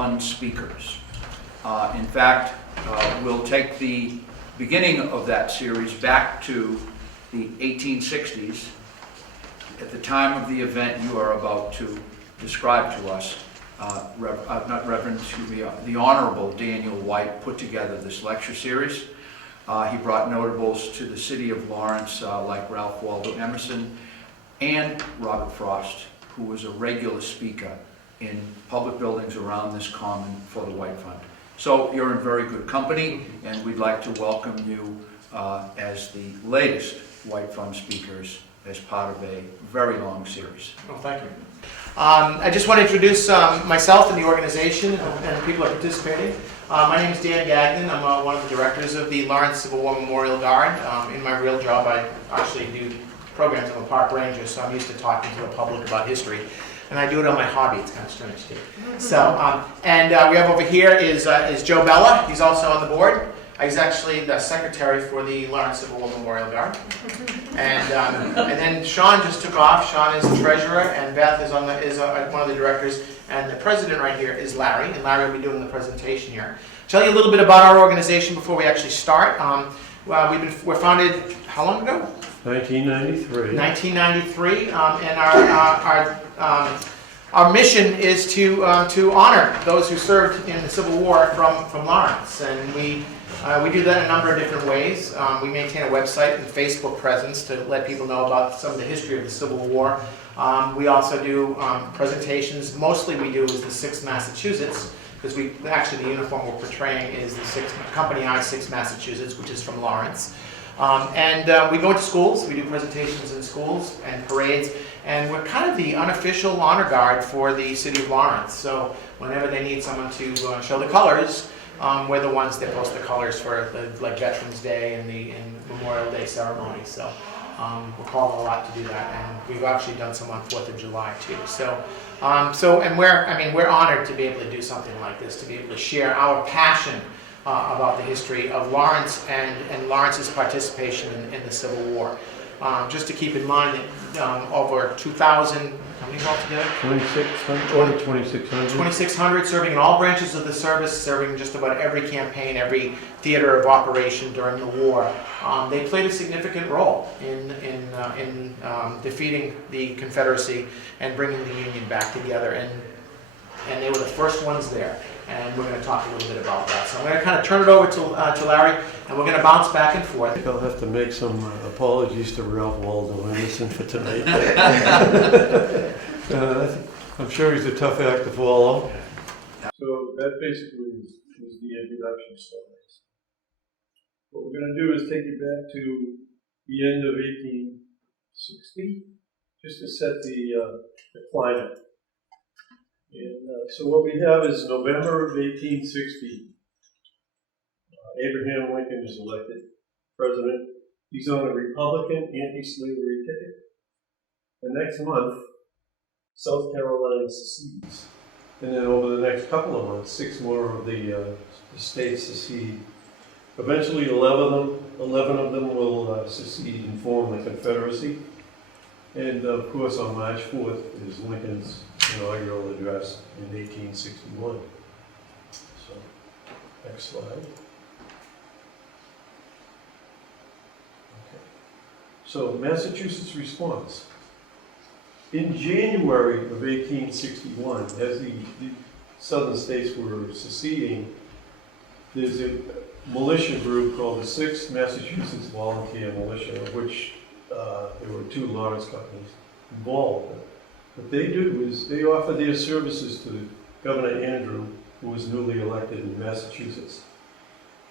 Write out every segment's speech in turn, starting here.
Fund speakers. In fact, we'll take the beginning of that series back to the 1860s. At the time of the event you are about to describe to us, the Honorable Daniel White put together this lecture series. He brought notables to the city of Lawrence like Ralph Waldo Emerson and Robert Frost, who was a regular speaker in public buildings around this common for the White Fund. So you're in very good company, and we'd like to welcome you as the latest White Fund speakers as part of a very long series. Well, thank you. I just want to introduce myself and the organization and the people that are participating. My name is Dan Gagnon. I'm one of the directors of the Lawrence Civil War Memorial Guard. In my real job, I actually do programs. I'm a park ranger, so I'm used to talking to the public about history. And I do it on my hobby. It's kind of strange too. So, we have over here is Joe Bella. He's also on the board. He's actually the secretary for the Lawrence Civil War Memorial Guard. And then Sean just took off. Sean is the treasurer, and Beth is one of the directors. And the president right here is Larry, and Larry will be doing the presentation here. Tell you a little bit about our organization before we actually start. We're founded how long ago? 1993. 1993, and our mission is to honor those who served in the Civil War from Lawrence, and we do that in a number of different ways. We maintain a website and Facebook presence to let people know about some of the history of the Civil War. We also do presentations. Mostly we do is the 6th Massachusetts, because the uniform we're portraying is the Company I 6th Massachusetts, which is from Lawrence. We go into schools. We do presentations in schools and parades, and we're kind of the unofficial honor guard for the city of Lawrence. So whenever they need someone to show the colors, we're the ones that post the colors for like Veterans Day and Memorial Day ceremony. So we're called a lot to do that, and we've actually done some on 4th of July too. We're honored to be able to do something like this, to be able to share our passion about the history of Lawrence and Lawrence's participation in the Civil War. Just to keep in mind that over 2,000, how many altogether? 2,600. 2,600 serving in all branches of the service, serving just about every campaign, every theater of operation during the war. They played a significant role in defeating the Confederacy and bringing the Union back together. And they were the first ones there. And we're going to talk a little bit about that. So I'm going to kind of turn it over to Larry, and we're going to bounce back and forth. I think I'll have to make some apologies to Ralph Waldo Emerson for tonight. I'm sure he's a tough act to follow. So that basically was the introduction stories. What we're going to do is take you back to the end of 1860, just to set the climate. And so what we have is November of 1860. Abraham Lincoln is elected president. He's on a Republican anti-slavery ticket. The next month, South Carolina secedes. And then over the next couple of months, 6 more of the states secede. Eventually 11 of them will secede and form the Confederacy. And of course on March 4th is Lincoln's inaugural address in 1861. So, next slide. Okay. So, Massachusetts response. In January of 1861, as the southern states were seceding, there's a militia group called the 6th Massachusetts Volunteer Militia, of which there were 2 Lawrence companies involved. What they did was they offered their services to Governor Andrew, who was newly elected in Massachusetts.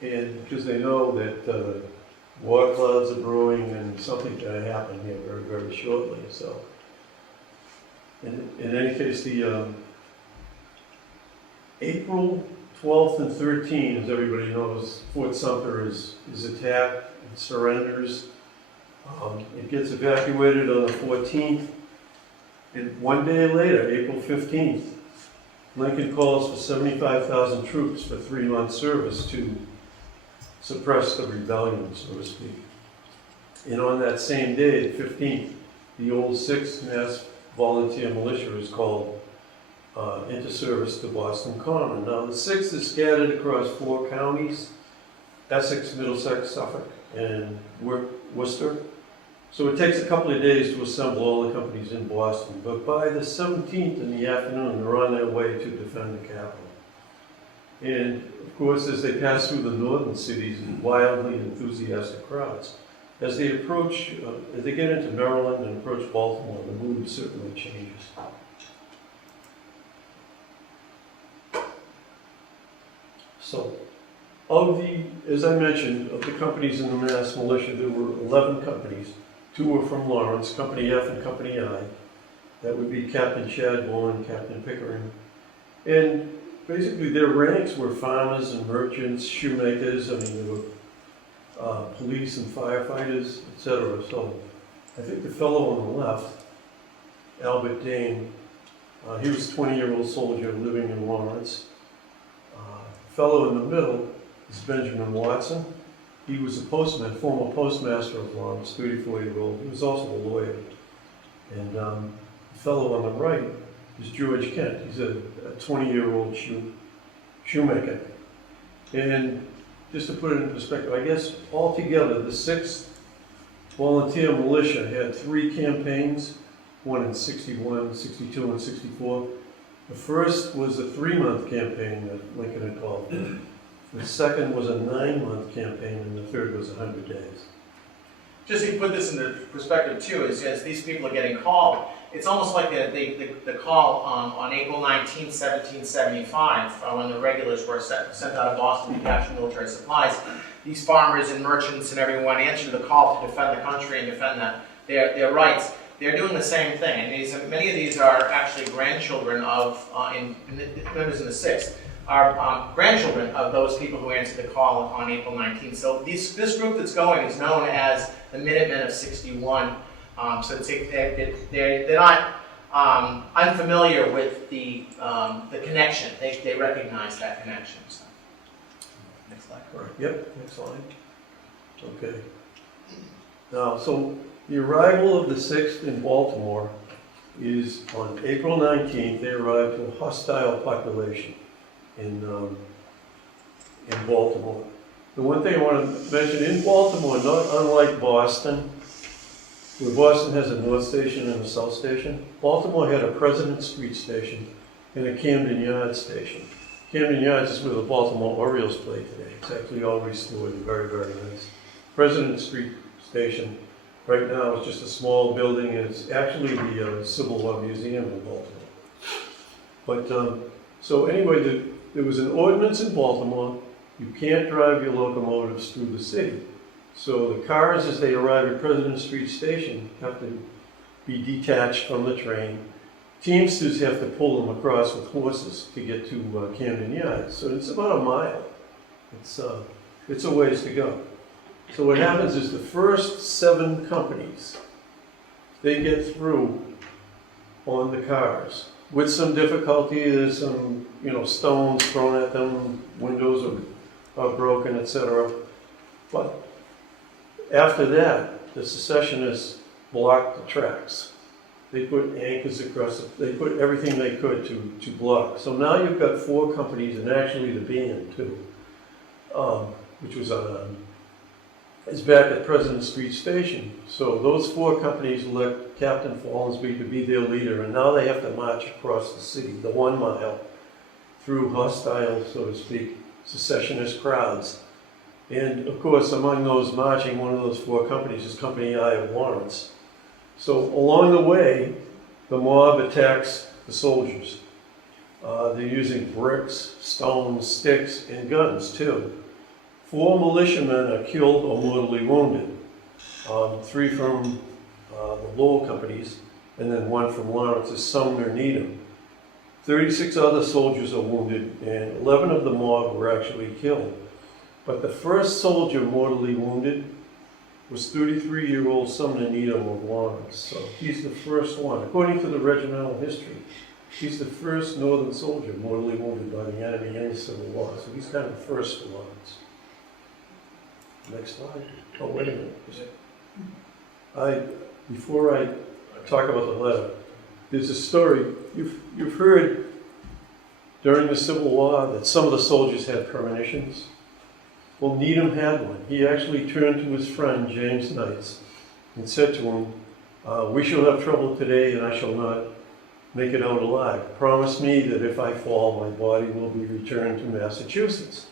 And because they know that war clouds are brewing and something's going to happen here very, very shortly. So, in any case, the April 12th and 13th, as everybody knows, Fort Sumter is attacked and surrenders. It gets evacuated on the 14th. And one day later, April 15th, Lincoln calls for 75,000 troops for 3 months service to suppress the rebellion, so to speak. And on that same day, the 15th, the old 6th Mass Volunteer Militia is called into service to Boston Common. Now, the 6th is scattered across 4 counties, Essex, Middlesex, Suffolk, and Worcester. So it takes a couple of days to assemble all the companies in Boston, but by the 17th in the afternoon, they're on their way to defend the capital. And of course, as they pass through the northern cities in wildly enthusiastic crowds, as they approach, as they get into Maryland and approach Baltimore, the mood certainly changes. So, as I mentioned, of the companies in the Mass Militia, there were 11 companies. 2 were from Lawrence, Company F and Company I. That would be Captain Chadbourne, Captain Pickering. And basically their ranks were farmers and merchants, shoemakers, I mean, there were police and firefighters, etc. So I think the fellow on the left, Albert Dane, he was a 20-year-old soldier living in Lawrence. The fellow in the middle is Benjamin Watson. He was a postman, former postmaster of Lawrence, 34-year-old. He was also a lawyer. And the fellow on the right is George Kent. He's a 20-year-old shoemaker. And just to put it in perspective, I guess altogether the 6th Volunteer Militia had 3 campaigns, one in 61, 62, and 64. The first was a 3-month campaign that Lincoln had called for. The second was a 9-month campaign, and the third was 100 days. Just to put this into perspective too, is as these people are getting called, it's almost like the call on April 19, 1775, when the regulars were sent out of Boston to capture military supplies. These farmers and merchants and everyone answered the call to defend the country and defend their rights. They're doing the same thing, and many of these are actually grandchildren of, members in the 6th, are grandchildren of those people who answered the call on April 19th. So this group that's going is known as the Minutemen of 61. So they're not unfamiliar with the connection. They recognize that connection. So. Next slide. All right. Yep, next slide. Okay. Now, so the arrival of the 6th in Baltimore is on April 19th. They arrived to a hostile population in Baltimore. The one thing I want to mention, in Baltimore, not unlike Boston, where Boston has a North Station and a South Station, Baltimore had a President Street Station and a Camden Yards Station. Camden Yards is where the Baltimore Orioles play today. It's actually all restored and very, very nice. President Street Station right now is just a small building, and it's actually the Civil War Museum in Baltimore. But, so anyway, there was an ordinance in Baltimore, you can't drive your locomotives through the city. So the cars, as they arrive at President Street Station, have to be detached from the train. Teamsters have to pull them across with horses to get to Camden Yards. So it's about a mile. It's a ways to go. So what happens is the first 7 companies, they get through on the cars. With some difficulty, there's some, stones thrown at them, windows are broken, etc. But after that, the secessionists blocked the tracks. They put anchors across it. They put everything they could to block. So now you've got 4 companies, and actually the band too, which was is back at President Street Station. So those 4 companies elect Captain Fallsby to be their leader, and now they have to march across the city, the 1 mile, through hostile, so to speak, secessionist crowds. And of course, among those marching, one of those 4 companies is Company I of Lawrence. So along the way, the mob attacks the soldiers. They're using bricks, stones, sticks, and guns too. 4 militiamen are killed or mortally wounded. 3 from the Lowell companies, and then 1 from Lawrence's Sumner Needham. 36 other soldiers are wounded, and 11 of the mob were actually killed. But the first soldier mortally wounded was 33-year-old Sumner Needham of Lawrence. So he's the first one. According to the regimental history, he's the first Northern soldier mortally wounded by the enemy in the Civil War. So he's kind of the first for Lawrence. Next slide. Oh, wait a minute. Before I talk about the letter, there's a story. You've heard during the Civil War that some of the soldiers had premonitions. Well, Needham had one. He actually turned to his friend, James Knights, and said to him, we shall have trouble today and I shall not make it out alive. Promise me that if I fall, my body will be returned to Massachusetts.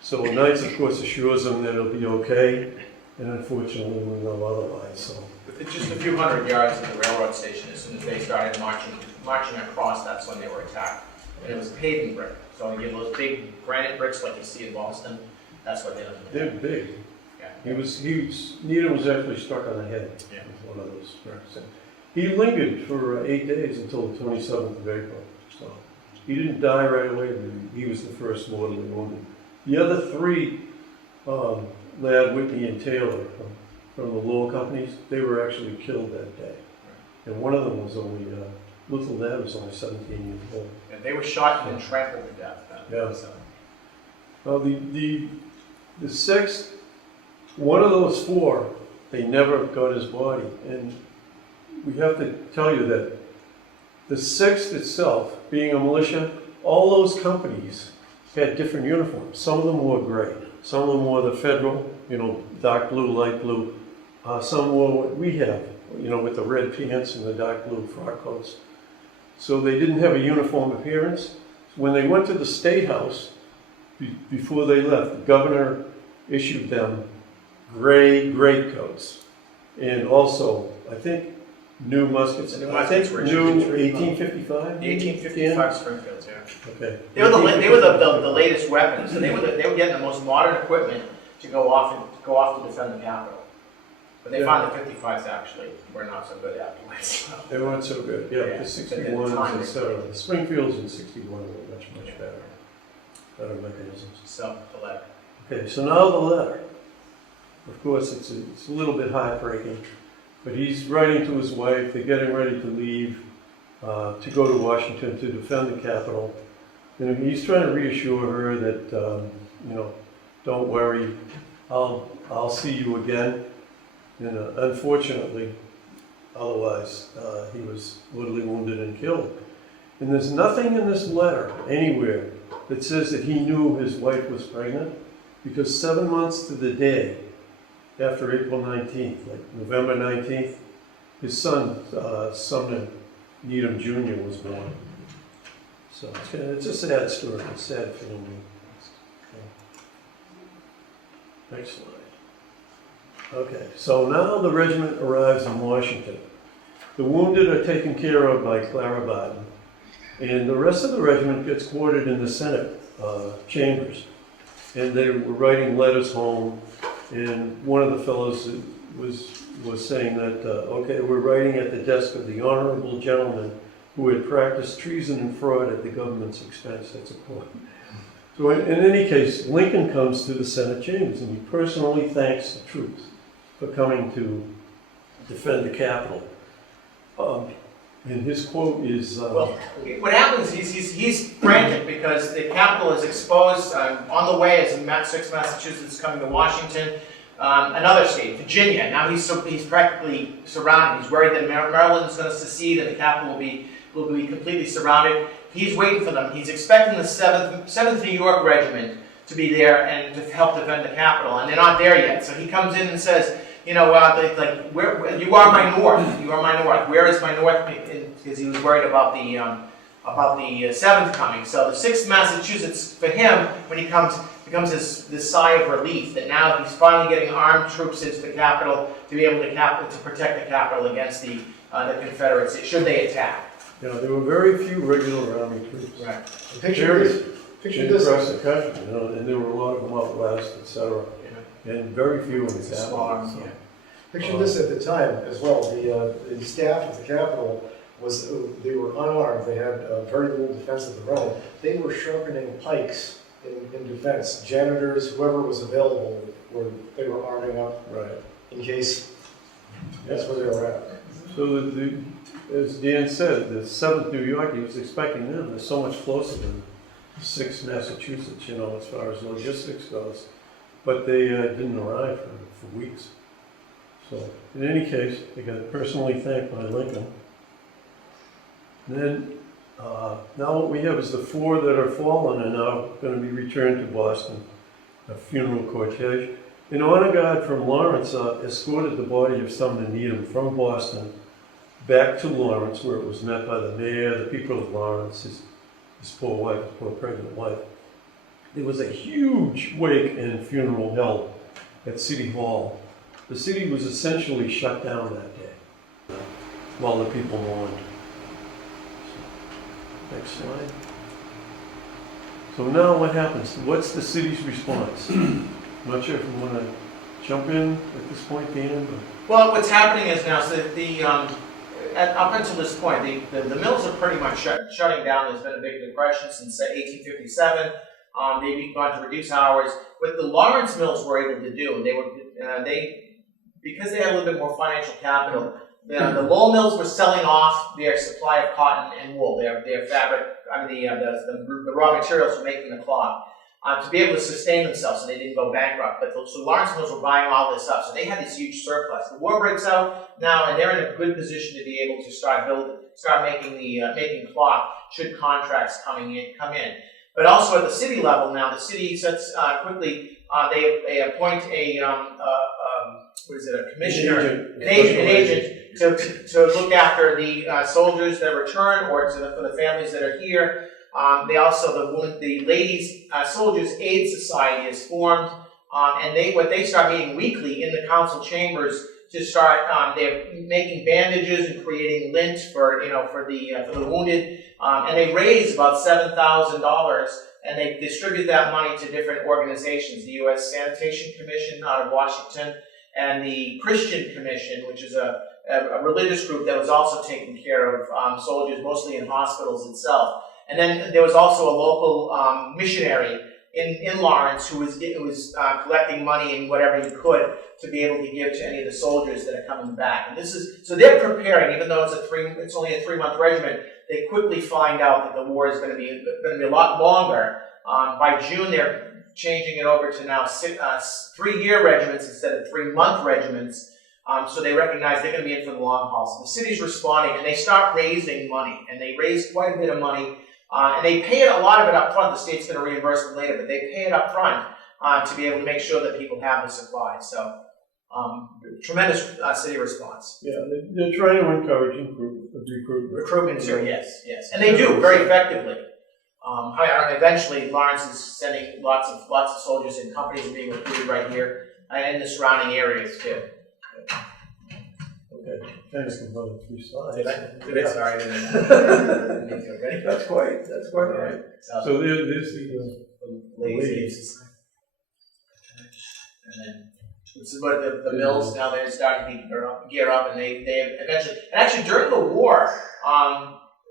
So Knights, of course, assures him that it'll be okay, and unfortunately we know otherwise. So It's just a few hundred yards from the railroad station. As soon as they started marching across, that's when they were attacked. And it was paving brick. So you get those big granite bricks like you see in Boston. That's what they did. they're big. Yeah. Needham was actually struck on the head Yeah. with one of those bricks. And he lingered for 8 days until the 27th of April. So he didn't die right away, but he was the first mortally wounded. The other three, Ladd, Whitney, and Taylor from the Lowell companies, they were actually killed that day. And one of them was only, little Ladd was only 17 years old. And they were shot and then trampled to death. Yeah. Well, the sixth, one of those four, they never got his body. And we have to tell you that the sixth itself, being a militia, all those companies had different uniforms. Some of them wore gray. Some of them wore the federal, dark blue, light blue. Some wore what we have, with the red pants and the dark blue frock coats. So they didn't have a uniform appearance. When they went to the State House, before they left, the governor issued them gray greatcoats. And also, I think, new muskets. The new I muskets think were new issued in 1855? The 1855 Springfields, yeah. Okay. They were the latest weapons. So they were getting the most modern equipment to go off to defend the Capitol. But they found the 55s actually were not so good afterwards. They weren't so good. Yeah, Yeah. the 61s, etc. The Springfields in 61 were much better. Better mechanisms. Self-collect. Okay, so now the letter. Of course, it's a little bit heartbreaking, but he's writing to his wife. They're getting ready to leave to go to Washington to defend the Capitol. And he's trying to reassure her that, don't worry, I'll see you again. And unfortunately, otherwise, he was mortally wounded and killed. And there's nothing in this letter anywhere that says that he knew his wife was pregnant, because 7 months to the day after April 19th, like November 19th, his son, Sumner Needham Jr. was born. So it's a sad story, a sad family. Next slide. Okay, so now the regiment arrives in Washington. The wounded are taken care of by Clara Barton, and the rest of the regiment gets quartered in the Senate chambers. And they were writing letters home, and one of the fellows was saying that, okay, we're writing at the desk of the honorable gentleman who had practiced treason and fraud at the government's expense. That's a quote. So in any case, Lincoln comes to the Senate chambers, and he personally thanks the troops for coming to defend the Capitol. And his quote is... Well, what happens is he's frantic because the Capitol is exposed on the way as 6 Massachusetts coming to Washington, another state, Virginia. Now he's practically surrounded. He's worried that Maryland is going to secede and the Capitol will be completely surrounded. He's waiting for them. He's expecting the 7th New York Regiment to be there and to help defend the Capitol, and they're not there yet. So he comes in and says, where you are my north. You are my north. Where is my north? Because he was worried about the 7th coming. So the 6th Massachusetts, for him, when he comes, becomes this sigh of relief that now he's finally getting armed troops into the Capitol to be able to protect the Capitol against the Confederates should they attack. there were very few regular Army troops. Right. Picture this. Across the country, and there were a lot of them out west, etc. And very few in the Capitol. Yeah. Picture this at the time as well. The staff of the Capitol they were unarmed. They had very little defense of their own. They were sharpening pikes in defense. Janitors, whoever was available, they were arming up Right. in case that's where they were at. So as Dan said, the 7th New York, he was expecting them. They're so much closer than 6th Massachusetts, as far as logistics goes. But they didn't arrive for weeks. So in any case, they got personally thanked by Lincoln. And then Now what we have is the 4 that are fallen are now going to be returned to Boston, a funeral cortege. An honor guard from Lawrence escorted the body of Sumner Needham from Boston back to Lawrence, where it was met by the mayor, the people of Lawrence, his poor wife, his poor pregnant wife. There was a huge wake and funeral held at City Hall. The city was essentially shut down that day while the people mourned. Next slide. So now what happens? What's the city's response? I'm not sure if you want to jump in at this point, Dan. Well, what's happening is now, so up until this point, the mills are pretty much shutting down. There's been a big depression since 1857. They've gone to reduce hours. What the Lawrence mills were able to do, because they had a little bit more financial capital, the Lowell mills were selling off their supply of cotton and wool, their fabric, the raw materials for making the cloth, to be able to sustain themselves, so they didn't go bankrupt. So Lawrence mills were buying all this up, so they had this huge surplus. The war breaks out now, and they're in a good position to be able to start making cloth should contracts come in. But also at the city level now, the city sets quickly. They appoint a commissioner, an agent to look after the soldiers that return, or for the families that are here. They also the ladies soldiers aid society is formed, and what they start meeting weekly in the council chambers to start. They're making bandages and creating lint for the wounded, and they raise about $7,000. And they distribute that money to different organizations, the U.S. Sanitation Commission out of Washington, and the Christian Commission, which is a religious group that was also taking care of soldiers, mostly in hospitals itself. And then there was also a local missionary in Lawrence who was collecting money and whatever he could to be able to give to any of the soldiers that are coming back. And so they're preparing, even though it's only a 3-month regiment. They quickly find out that the war is going to be a lot longer. By June, they're changing it over to now 3-year regiments instead of 3-month regiments. So they recognize they're going to be in for the long haul. So the city's responding, and they start raising money, and they raise quite a bit of money, and they pay a lot of it up front. The state's going to reimburse them later, but they pay it up front to be able to make sure that people have the supplies. So tremendous city response. Yeah, they're trying to encourage Recruitment too, yes. And they do very effectively. Eventually, Lawrence is sending lots of soldiers, and companies are being recruited right here and in the surrounding areas too. Okay, thanks for those 3 slides. Did I? Sorry, I didn't make it ready. That's quite all right. So there's the ladies. And then this is what the mills now, they're starting to gear up, and they eventually, and actually during the war,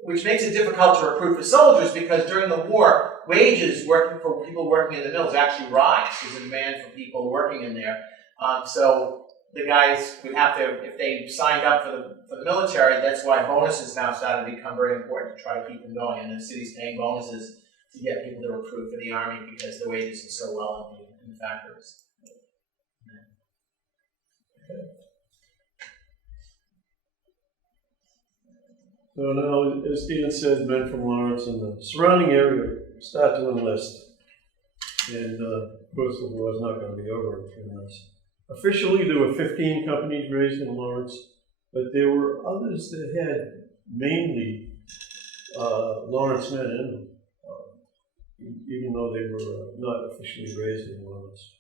which makes it difficult to recruit for soldiers, because during the war, wages working for people working in the mills actually rise. There's a demand for people working in there. So the guys would have to, if they signed up for the military, that's why bonuses now started to become very important to try to keep them going. And the city's paying bonuses to get people to recruit for the army because the wages are so well in the factories. So now, as Dan said, men from Lawrence and the surrounding area start to enlist. And of course, the war is not going to be over in 3 months. Officially, there were 15 companies raised in Lawrence, but there were others that had mainly Lawrence men in them, even though they were not officially raised in Lawrence.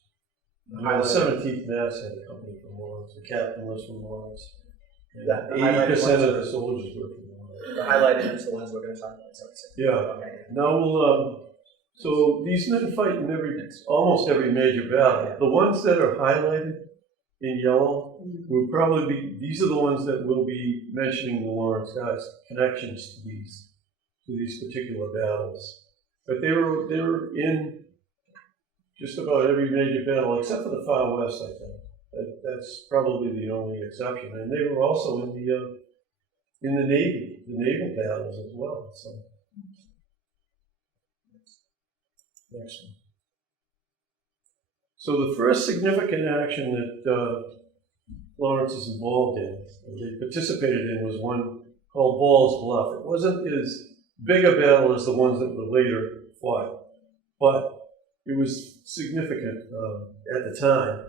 The 17th Mass had a company from Lawrence. The captain was from Lawrence. And 80% of the soldiers were from Lawrence. The highlighted is the ones we're going to talk about. Yeah. Okay. Now we'll. So these men fight in almost every major battle. The ones that are highlighted in yellow will probably be. These are the ones that will be mentioning the Lawrence guys' connections to these particular battles. But they were in just about every major battle except for the far west, I think. That's probably the only exception. And they were also in the Navy, the naval battles as well. So next one. So the first significant action that Lawrence is involved in, or they participated in, was one called Ball's Bluff. It wasn't as bigger battle as the ones that were later fought. But it was significant at the time.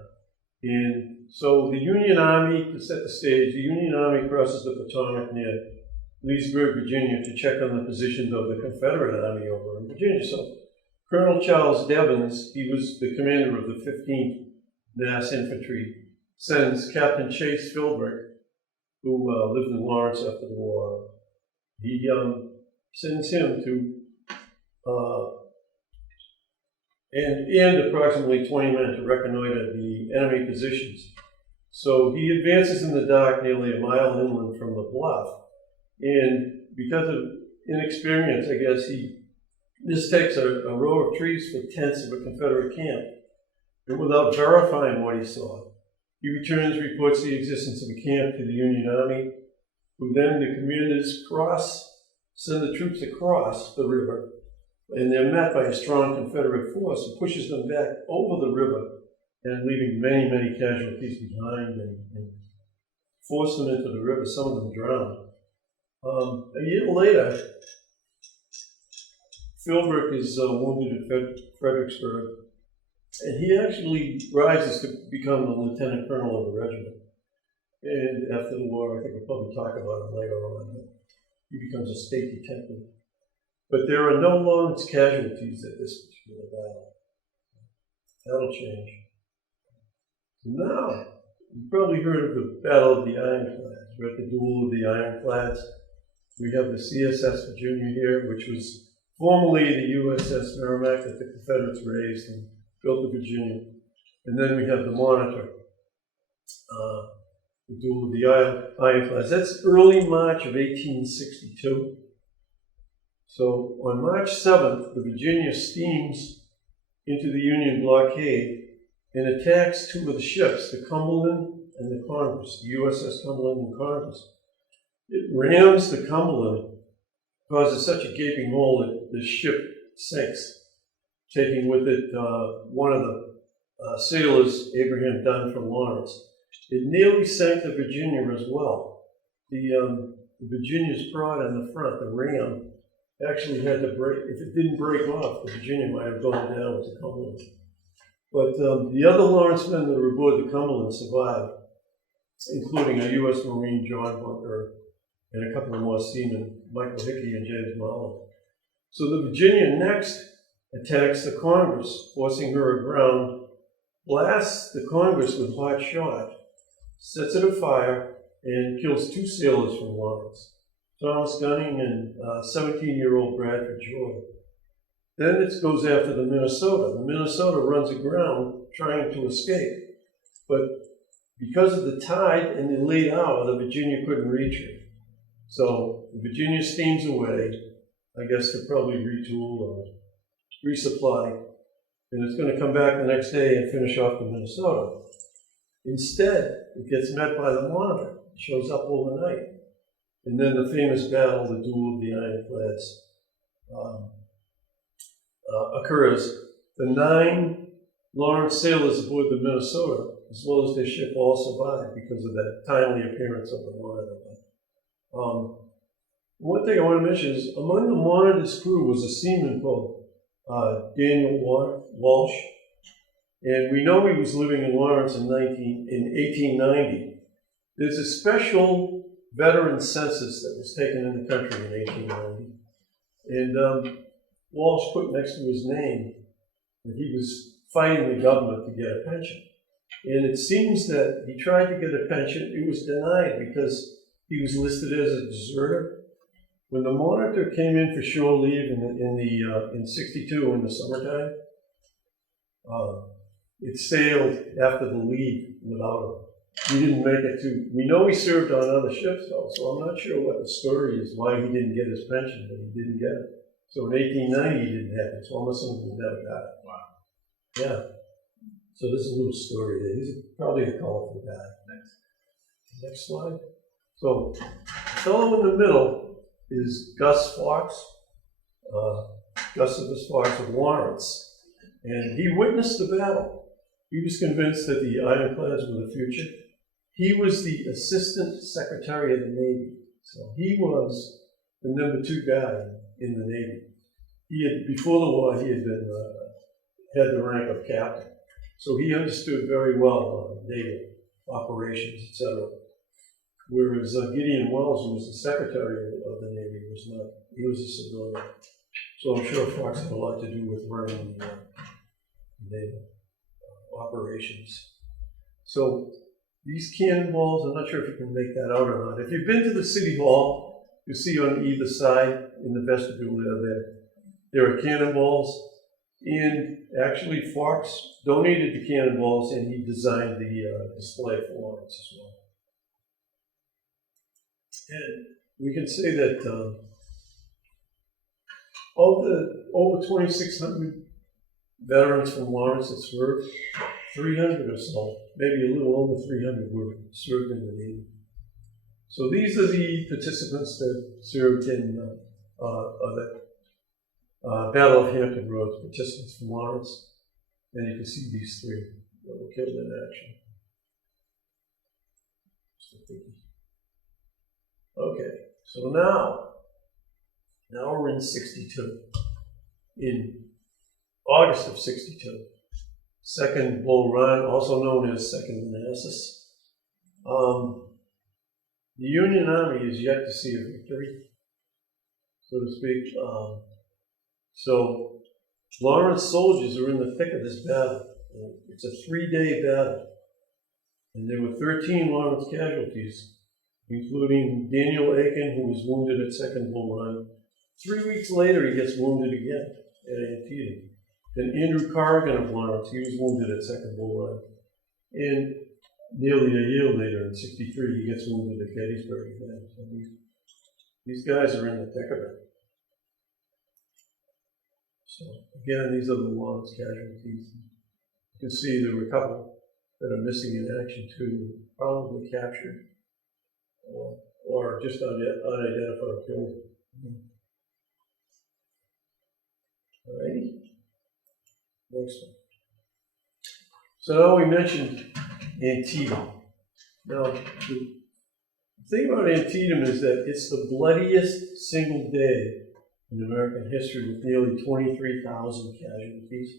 And so the Union Army, to set the stage, the Union Army crosses the Potomac near Leesburg, Virginia, to check on the positions of the Confederate Army over in Virginia. So Colonel Charles Devens, he was the commander of the 15th Mass Infantry, sends Captain Chase Philbrick, who lived in Lawrence after the war. He sends him to, and approximately 20 men to reconnoiter the enemy positions. So he advances in the dark nearly a mile inland from the bluff. And because of inexperience, I guess, he mistakes a row of trees for tents of a Confederate camp. And without verifying what he saw, he returns, reports the existence of a camp to the Union Army, who then the commanders send the troops across the river, and they're met by a strong Confederate force who pushes them back over the river and leaving many, many casualties behind and force them into the river. Some of them drowned. A year later, Philbrick is wounded at Fredericksburg, and he actually rises to become the lieutenant colonel of the regiment. And after the war, I think we'll probably talk about it later on, he becomes a state detective. But there are no Lawrence casualties at this particular battle. That'll change. Now, you've probably heard of the Battle of the Ironclads. We're at the Duel of the Ironclads. We have the CSS Virginia here, which was formerly the USS Merrimack that the Confederates raised and built the Virginia. And then we have the Monitor, the Duel of the Ironclads. That's early March of 1862. So on March 7th, the Virginia steams into the Union blockade and attacks two of the ships, the Cumberland and the Congress, the USS Cumberland and Congress. It rams the Cumberland, causes such a gaping hole that the ship sinks, taking with it one of the sailors, Abraham Dunn from Lawrence. It nearly sank the Virginia as well. The Virginia's prod in the front, the ram, actually had to break. If it didn't break off, the Virginia might have gone down with the Cumberland. But the other Lawrence men that were aboard the Cumberland survived, including a U.S. Marine, John Bunker, and a couple of more seamen, Michael Hickey and James Marlowe. So the Virginia next attacks the Congress, forcing her aground, blasts the Congress with hot shot, sets it afire, and kills two sailors from Lawrence, Thomas Gunning and 17-year-old Bradford Joy. Then it goes after the Minnesota. The Minnesota runs aground trying to escape, but because of the tide and the late hour, the Virginia couldn't reach her. So the Virginia steams away, I guess to probably retool or resupply, and it's going to come back the next day and finish off the Minnesota. Instead, it gets met by the Monitor. It shows up overnight. And then the famous battle, the Duel of the Ironclads, occurs. The 9 Lawrence sailors aboard the Minnesota, as well as their ship, all survived because of that timely appearance of the Monitor. One thing I want to mention is, among the Monitor's crew was a seaman called Daniel Walsh, and we know he was living in Lawrence in 1890. There's a special veteran census that was taken in the country in 1890, and Walsh put next to his name that he was fighting the government to get a pension. And it seems that he tried to get a pension. It was denied because he was listed as a deserter. When the Monitor came in for shore leave in 62 in the summertime, it sailed after the leave without him. He didn't make it to, we know he served on other ships though, so I'm not sure what the story is, why he didn't get his pension, but he didn't get it. So in 1890 he didn't have it, so I'm assuming he never got it. Wow. Yeah. So there's a little story there. He's probably a colorful guy. Next slide. So the fellow in the middle is Gus Fox, Gustavus Fox of Lawrence, and he witnessed the battle. He was convinced that the ironclads were the future. He was the Assistant Secretary of the Navy, so he was the #2 guy in the Navy. Before the war, he had had the rank of captain. So he understood very well naval operations, etc. Whereas Gideon Wells, who was the secretary of the Navy, was not. He was a civilian. So I'm sure Fox had a lot to do with running naval operations. So these cannonballs, I'm not sure if you can make that out or not. If you've been to the City Hall, you see on either side in the vestibule there are cannonballs. And actually, Fox donated the cannonballs, and he designed the display for Lawrence as well. And we can say that of the over 2,600 veterans from Lawrence that served, 300 or so, maybe a little over 300 were served in the Navy. So these are the participants that served in the Battle of Hampton Roads, participants from Lawrence. And you can see these three that were killed in action. Okay, so now we're in 62. In August of 62, Second Bull Run, also known as Second Manassas. The Union Army is yet to see a victory, so to speak. So Lawrence soldiers are in the thick of this battle. It's a 3-day battle, and there were 13 Lawrence casualties, including Daniel Aiken, who was wounded at Second Bull Run. 3 weeks later, he gets wounded again at Antietam. Then Andrew Corrigan of Lawrence, he was wounded at Second Bull Run. And nearly a year later, in 63, he gets wounded at Gettysburg again. So these guys are in the thick of it. So again, these are the Lawrence casualties. You can see there were a couple that are missing in action too, probably captured or just unidentified or killed. All righty. Next one. So now we mentioned Antietam. Now, the thing about Antietam is that it's the bloodiest single day in American history with nearly 23,000 casualties.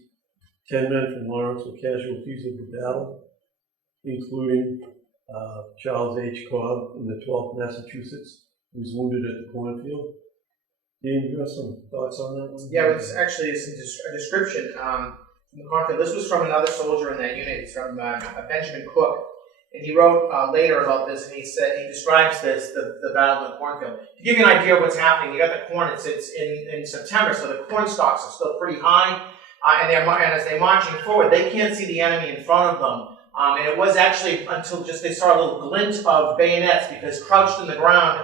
10 men from Lawrence were casualties of the battle, including Charles H. Cobb in the 12th Massachusetts, who was wounded at the cornfield. Dan, you have some thoughts on that one? Yeah, it's actually a description from the cornfield. This was from another soldier in that unit. It's from Benjamin Cook. And he wrote later about this, and he describes this, the battle in the cornfield. To give you an idea of what's happening, you got the corn, it's in September, so the corn stalks are still pretty high, and as they're marching forward, they can't see the enemy in front of them. And it was actually until just they saw a little glint of bayonets, because crouched in the ground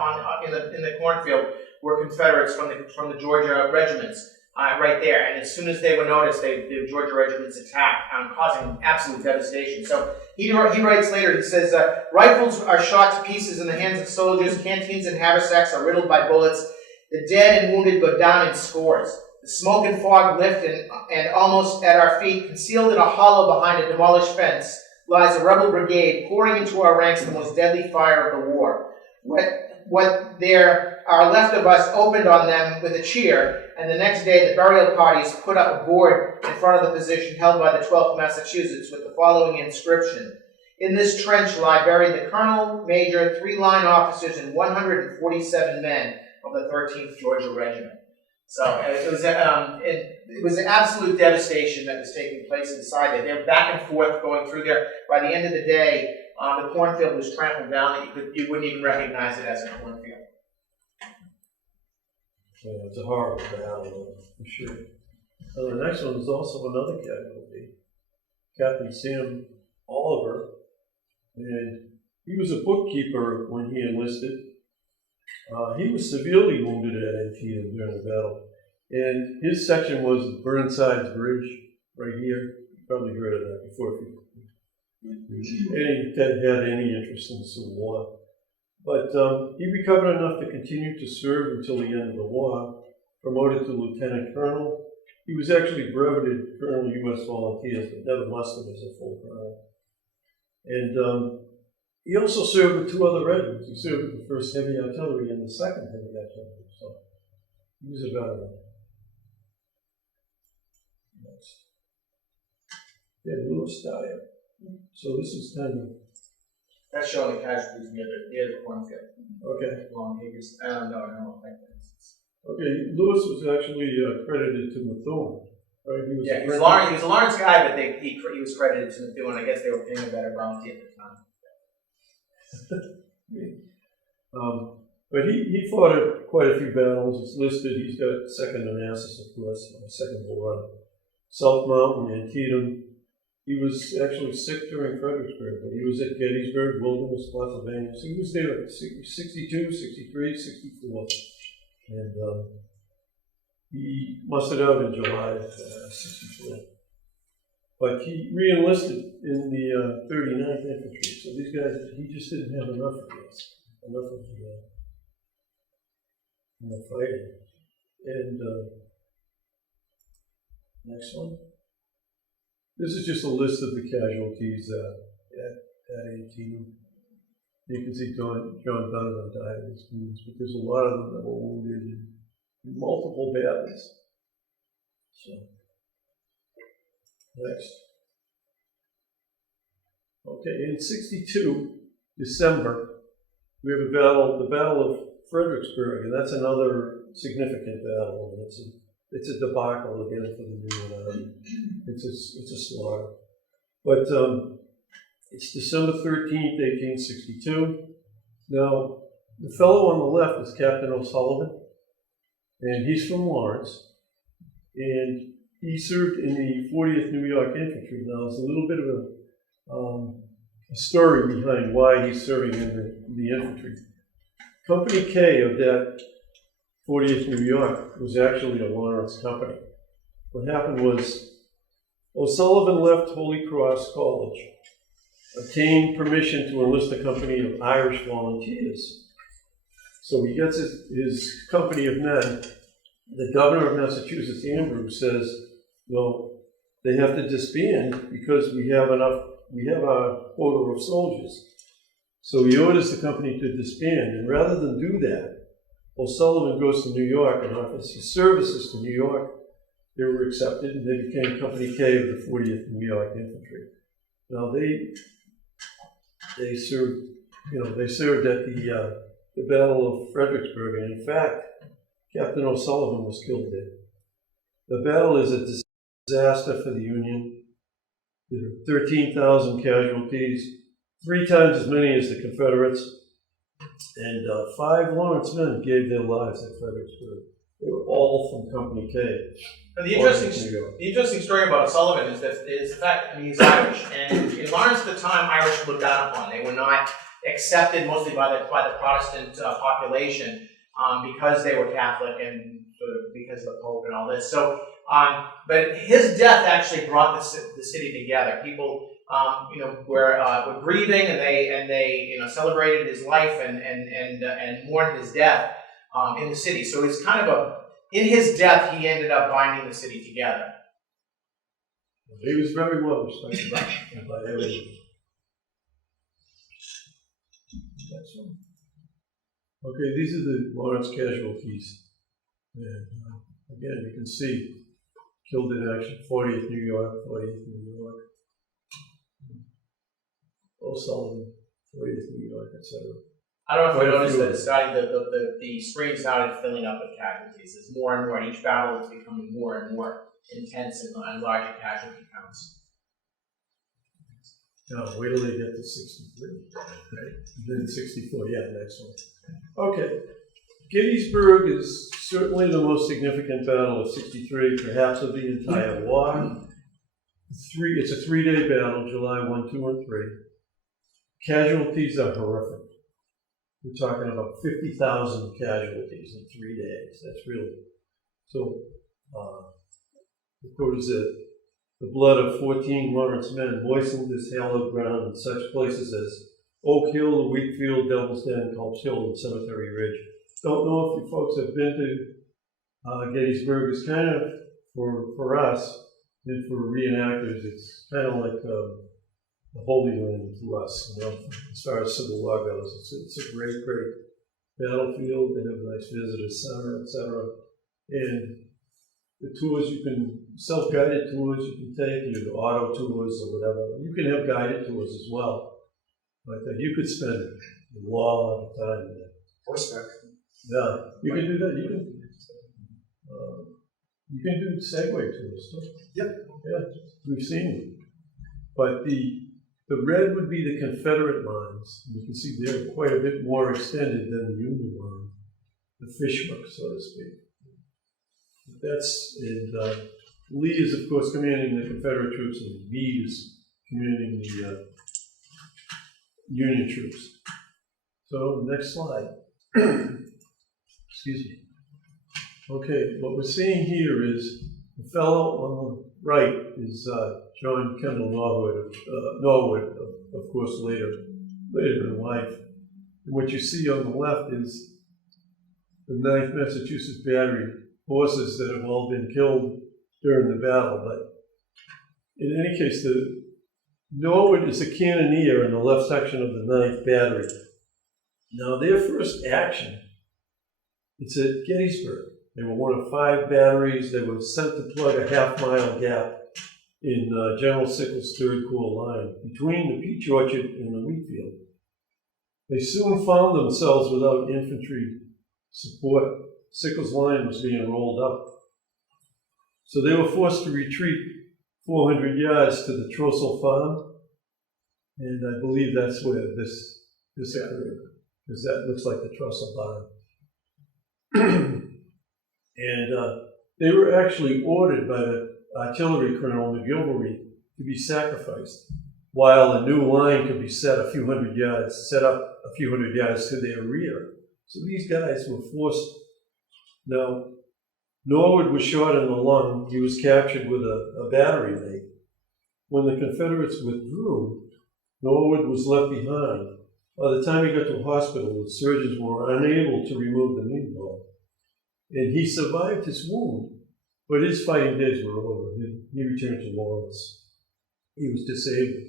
in the cornfield were Confederates from the Georgia regiments. Right there, and as soon as they were noticed, the Georgia regiments attacked, causing absolute devastation. So he writes later, he says, rifles are shot to pieces in the hands of soldiers, canteens and haversacks are riddled by bullets, the dead and wounded go down in scores. The smoke and fog lift, and almost at our feet, concealed in a hollow behind a demolished fence, lies a rebel brigade, pouring into our ranks the most deadly fire of the war. What there are left of us opened on them with a cheer, and the next day the burial parties put up a board in front of the position held by the 12th Massachusetts with the following inscription: "In this trench lie buried the colonel, major, 3 line officers, and 147 men of the 13th Georgia Regiment." So it was an absolute devastation that was taking place inside there. They were back and forth going through there. By the end of the day, the cornfield was trampled down that you wouldn't even recognize it as a cornfield. Yeah, it's a horrible battle, for sure. The next one is also another casualty, Captain Sam Oliver, and he was a bookkeeper when he enlisted. He was severely wounded at Antietam during the battle, and his section was Burnside's Bridge, right here. You probably heard of that before if you had any interest in the Civil War. But he recovered enough to continue to serve until the end of the war, promoted to lieutenant colonel. He was actually breveted Colonel U.S. Volunteers, but never mustered as a full colonel. And he also served with 2 other regiments. He served with the 1st Heavy Artillery and the 2nd Heavy Artillery. So He was a veteran. Next. Yeah, Lewis Dyer. So this is kind of, That's showing the casualties near the cornfield. okay. Long acres. I don't know. Okay, Lewis was actually credited to Methuen, right? Yeah, he was a Lawrence guy, but he was credited to Methuen. I guess they were paying a better bounty at the time. But he fought at quite a few battles. It's listed. He's got Second Manassas, of course, Second Bull Run, South Mountain, Antietam. He was actually sick during Fredericksburg, but he was at Gettysburg, Wilderness, Spotsylvania. So he was there at 62, 63, 64. And he mustered out in July of 64. But he re-enlisted in the 39th Infantry. So these guys, he just didn't have enough of this, enough of the fighting. And next one. This is just a list of the casualties at Antietam. You can see John Donovan died of his wounds, but there's a lot of them that were wounded in multiple battles. So, next. Okay, in 62, December, we have the Battle of Fredericksburg, and that's another significant battle. And it's a debacle again for the Union Army. It's a slaughter. But it's December 13th, 1862. Now, the fellow on the left is Captain O'Sullivan, and he's from Lawrence, and he served in the 40th New York Infantry. Now, there's a little bit of a story behind why he's serving in the infantry. Company K of that 40th New York was actually a Lawrence company. What happened was O'Sullivan left Holy Cross College, obtained permission to enlist a company of Irish volunteers. So he gets his company of men. The governor of Massachusetts, Andrews, says, well, they have to disband because we have a quota of soldiers. So he orders the company to disband, and rather than do that, O'Sullivan goes to New York and offers his services to New York. They were accepted, and they became Company K of the 40th New York Infantry. Now they served at the Battle of Fredericksburg, and in fact, Captain O'Sullivan was killed there. The battle is a disaster for the Union. There are 13,000 casualties, 3 times as many as the Confederates, and 5 Lawrence men gave their lives at Fredericksburg. They were all from Company K. And the interesting story about O'Sullivan is the fact that he's Irish, and in Lawrence at the time, Irish were looked down upon. They were not accepted mostly by the Protestant population because they were Catholic and sort of because of the Pope and all this. So, but his death actually brought the city together. People, were grieving, and they celebrated his life and mourned his death in the city. So it's kind of in his death, he ended up binding the city together. He was very well respected by everyone. Okay, these are the Lawrence casualties. And again, you can see killed in action, 40th New York, 40th New York, O'Sullivan, 40th New York, etc. I don't know if you noticed that the screen started filling up with casualties. There's more and more. Each battle is becoming more and more intense and larger casualty counts. Now, wait till they get to 63. Right? Then 64, yeah, next one. Okay. Gettysburg is certainly the most significant battle of 63, perhaps of the entire war. It's a 3-day battle, July 1, 2, and 3. Casualties are horrific. We're talking about 50,000 casualties in 3 days. That's really so. The quote is that the blood of 14 Lawrence men moistened this hallowed ground in such places as Oak Hill, the Wheatfield, Devil's Den, Culp's Hill, and Cemetery Ridge. Don't know if you folks have been to Gettysburg. It's kind of, for us and for reenactors, it's kind of like the Holy Land to us, as far as Civil War goes. It's a great battlefield. They have a nice visitor center, etc. And the tours, you can, self-guided tours you can take, you can auto tours or whatever. You can have guided tours as well. But you could spend a lot of time there. Horseback. Yeah, you can do that. You can do Segway tours too. Yep. Yeah, we've seen them. But the red would be the Confederate lines. You can see they're quite a bit more extended than the Union line, the fishhook, so to speak. That's, and Lee is, of course, commanding the Confederate troops, and Meade is commanding the Union troops. So, next slide. Excuse me. Okay, what we're seeing here is the fellow on the right is John Kendall Norwood, of course, later in life. And what you see on the left is the 9th Massachusetts Battery horses that have all been killed during the battle. But in any case, Norwood is a cannoneer in the left section of the 9th Battery. Now, their first action, it's at Gettysburg. They were one of 5 batteries that were sent to plug a half-mile gap in General Sickles' 3rd Corps line between the peach orchard and the wheat field. They soon found themselves without infantry support. Sickles' line was being rolled up. So they were forced to retreat 400 yards to the Trossel Farm, and I believe that's where this occurred, because that looks like the Trossel Barn. And they were actually ordered by the artillery colonel McGilvery to be sacrificed, while a new line could be set up a few hundred yards to their rear. So these guys were forced. Now, Norwood was shot in the lung. He was captured with a battery mate. When the Confederates withdrew, Norwood was left behind. By the time he got to a hospital, the surgeons were unable to remove the knee bone. And he survived his wound, but his fighting days were over. He returned to Lawrence. He was disabled.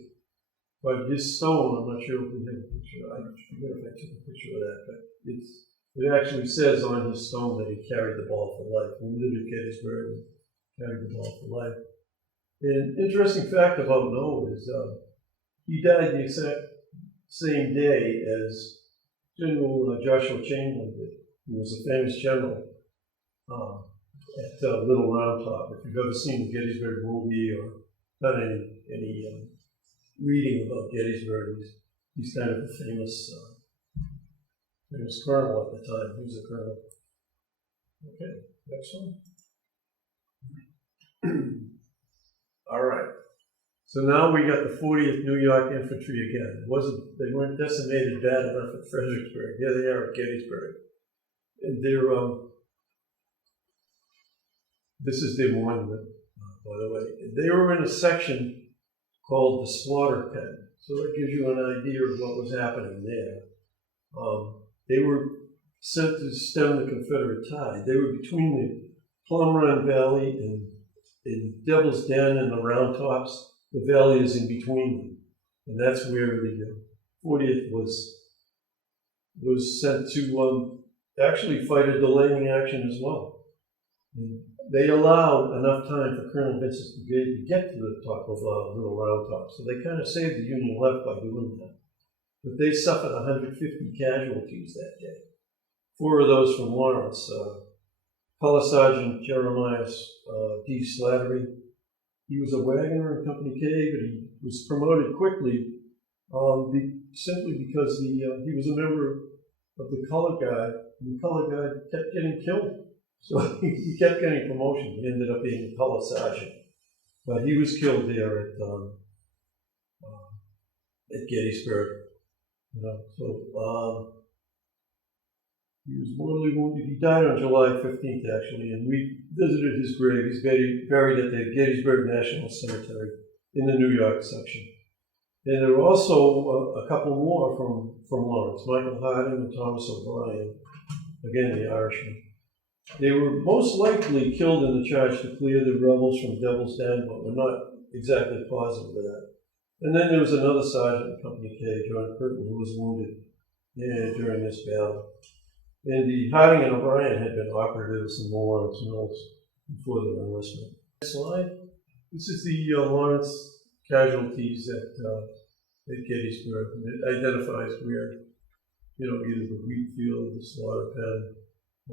But his stone, I'm not sure if we have a picture. I forget if I took a picture of that, but it actually says on his stone that he carried the ball for life. Wounded at Gettysburg, carried the ball for life. An interesting fact about Noah is he died the exact same day as General Joshua Chamberlain did, who was a famous general at Little Round Top. If you've ever seen the Gettysburg movie or done any reading about Gettysburg, he's kind of a famous colonel at the time. He was a colonel. Okay, next one. All right. So now we got the 40th New York Infantry again. They weren't decimated bad enough at Fredericksburg. Here they are at Gettysburg. And they're this is their monument, by the way. They were in a section called the Slaughter Pen. So that gives you an idea of what was happening there. They were sent to stem the Confederate tide. They were between the Plum Run Valley and Devil's Den and the Round Tops. The valley is in between them. And that's where the 40th was sent to actually fight a delaying action as well. And they allowed enough time for Colonel Vincent's brigade to get to the top of Little Round Top. So they kind of saved the Union left by doing that. But they suffered 150 casualties that day. 4 of those from Lawrence. Color Sergeant Jeremiah D. Slattery. He was a wagoner in Company K, but he was promoted quickly simply because he was a member of the color guard, and the color guard kept getting killed. So he kept getting promotion. He ended up being a color sergeant. But he was killed there at Gettysburg. He was mortally wounded. He died on July 15th, actually, and we visited his grave. He's buried at the Gettysburg National Cemetery in the New York section. And there were also a couple more from Lawrence, Michael Harding and Thomas O'Brien, again, the Irishmen. They were most likely killed in the charge to clear the rebels from Devil's Den, but we're not exactly positive of that. And then there was another sergeant in Company K, John Curtin, who was wounded during this battle. And the Harding and O'Brien had been operatives in Lawrence Mills before their enlistment. Next slide. This is the Lawrence casualties at Gettysburg. And it identifies where, either the wheat field, the slaughter pen,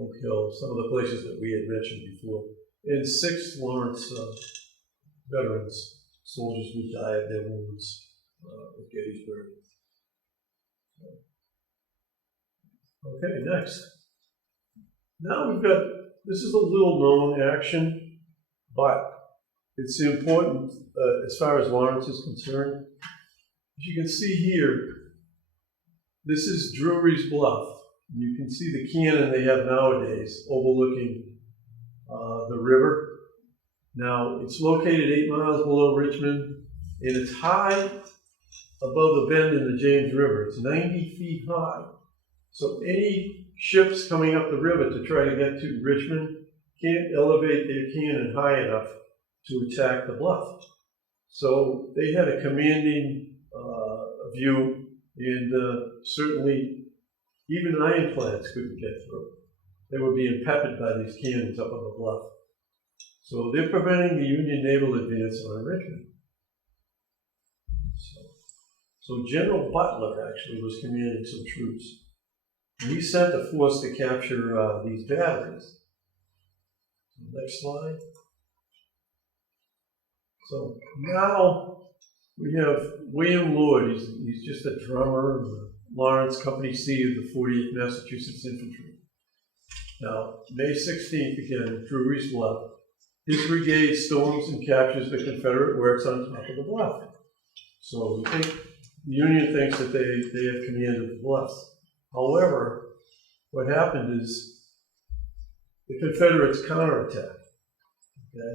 Oak Hill, some of the places that we had mentioned before. And 6 Lawrence veterans, soldiers who died of their wounds at Gettysburg. Okay, next. Now we've got, this is a little known action, but it's important as far as Lawrence is concerned. As you can see here, this is Drury's Bluff. You can see the cannon they have nowadays overlooking the river. Now, it's located 8 miles below Richmond, and it's high above the bend in the James River. It's 90 feet high. So any ships coming up the river to try to get to Richmond can't elevate their cannon high enough to attack the bluff. So they had a commanding view, and certainly even ironclads couldn't get through. They were being peppered by these cannons up on the bluff. So they're preventing the Union naval advance on Richmond. So General Butler actually was commanding some troops. And he sent a force to capture these batteries. Next slide. So now we have William Lord. He's just a drummer in the Lawrence Company C of the 40th Massachusetts Infantry. Now, May 16th, again, Drury's Bluff. His brigade storms and captures the Confederate works on top of the bluff. So we think the Union thinks that they have command of the bluffs. However, what happened is the Confederates counterattacked. Okay?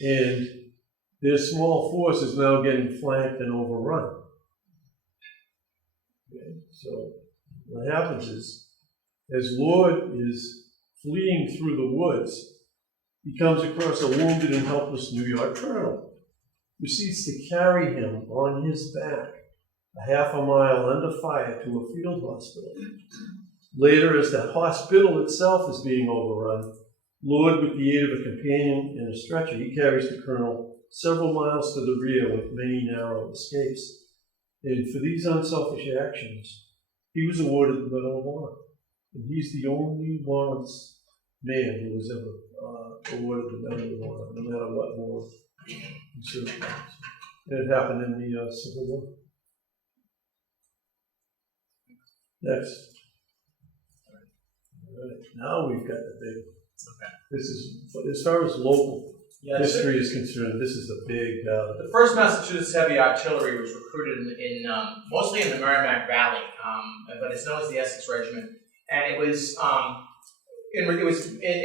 And their small force is now getting flanked and overrun. Okay? So what happens is, as Lord is fleeing through the woods, he comes across a wounded and helpless New York colonel, who proceeds to carry him on his back a half a mile under fire to a field hospital. Later, as the hospital itself is being overrun, Lord, with the aid of a companion and a stretcher, he carries the colonel several miles to the rear with many narrow escapes. And for these unselfish actions, he was awarded the Medal of Honor. And he's the only Lawrence man who was ever awarded the Medal of Honor, no matter what war he served. And it happened in the Civil War. Next. All right. Now we've got the big. Okay. This is, as far as local history is concerned, this is a big. The 1st Massachusetts Heavy Artillery was recruited in mostly in the Merrimack Valley, but it's known as the Essex Regiment, and it was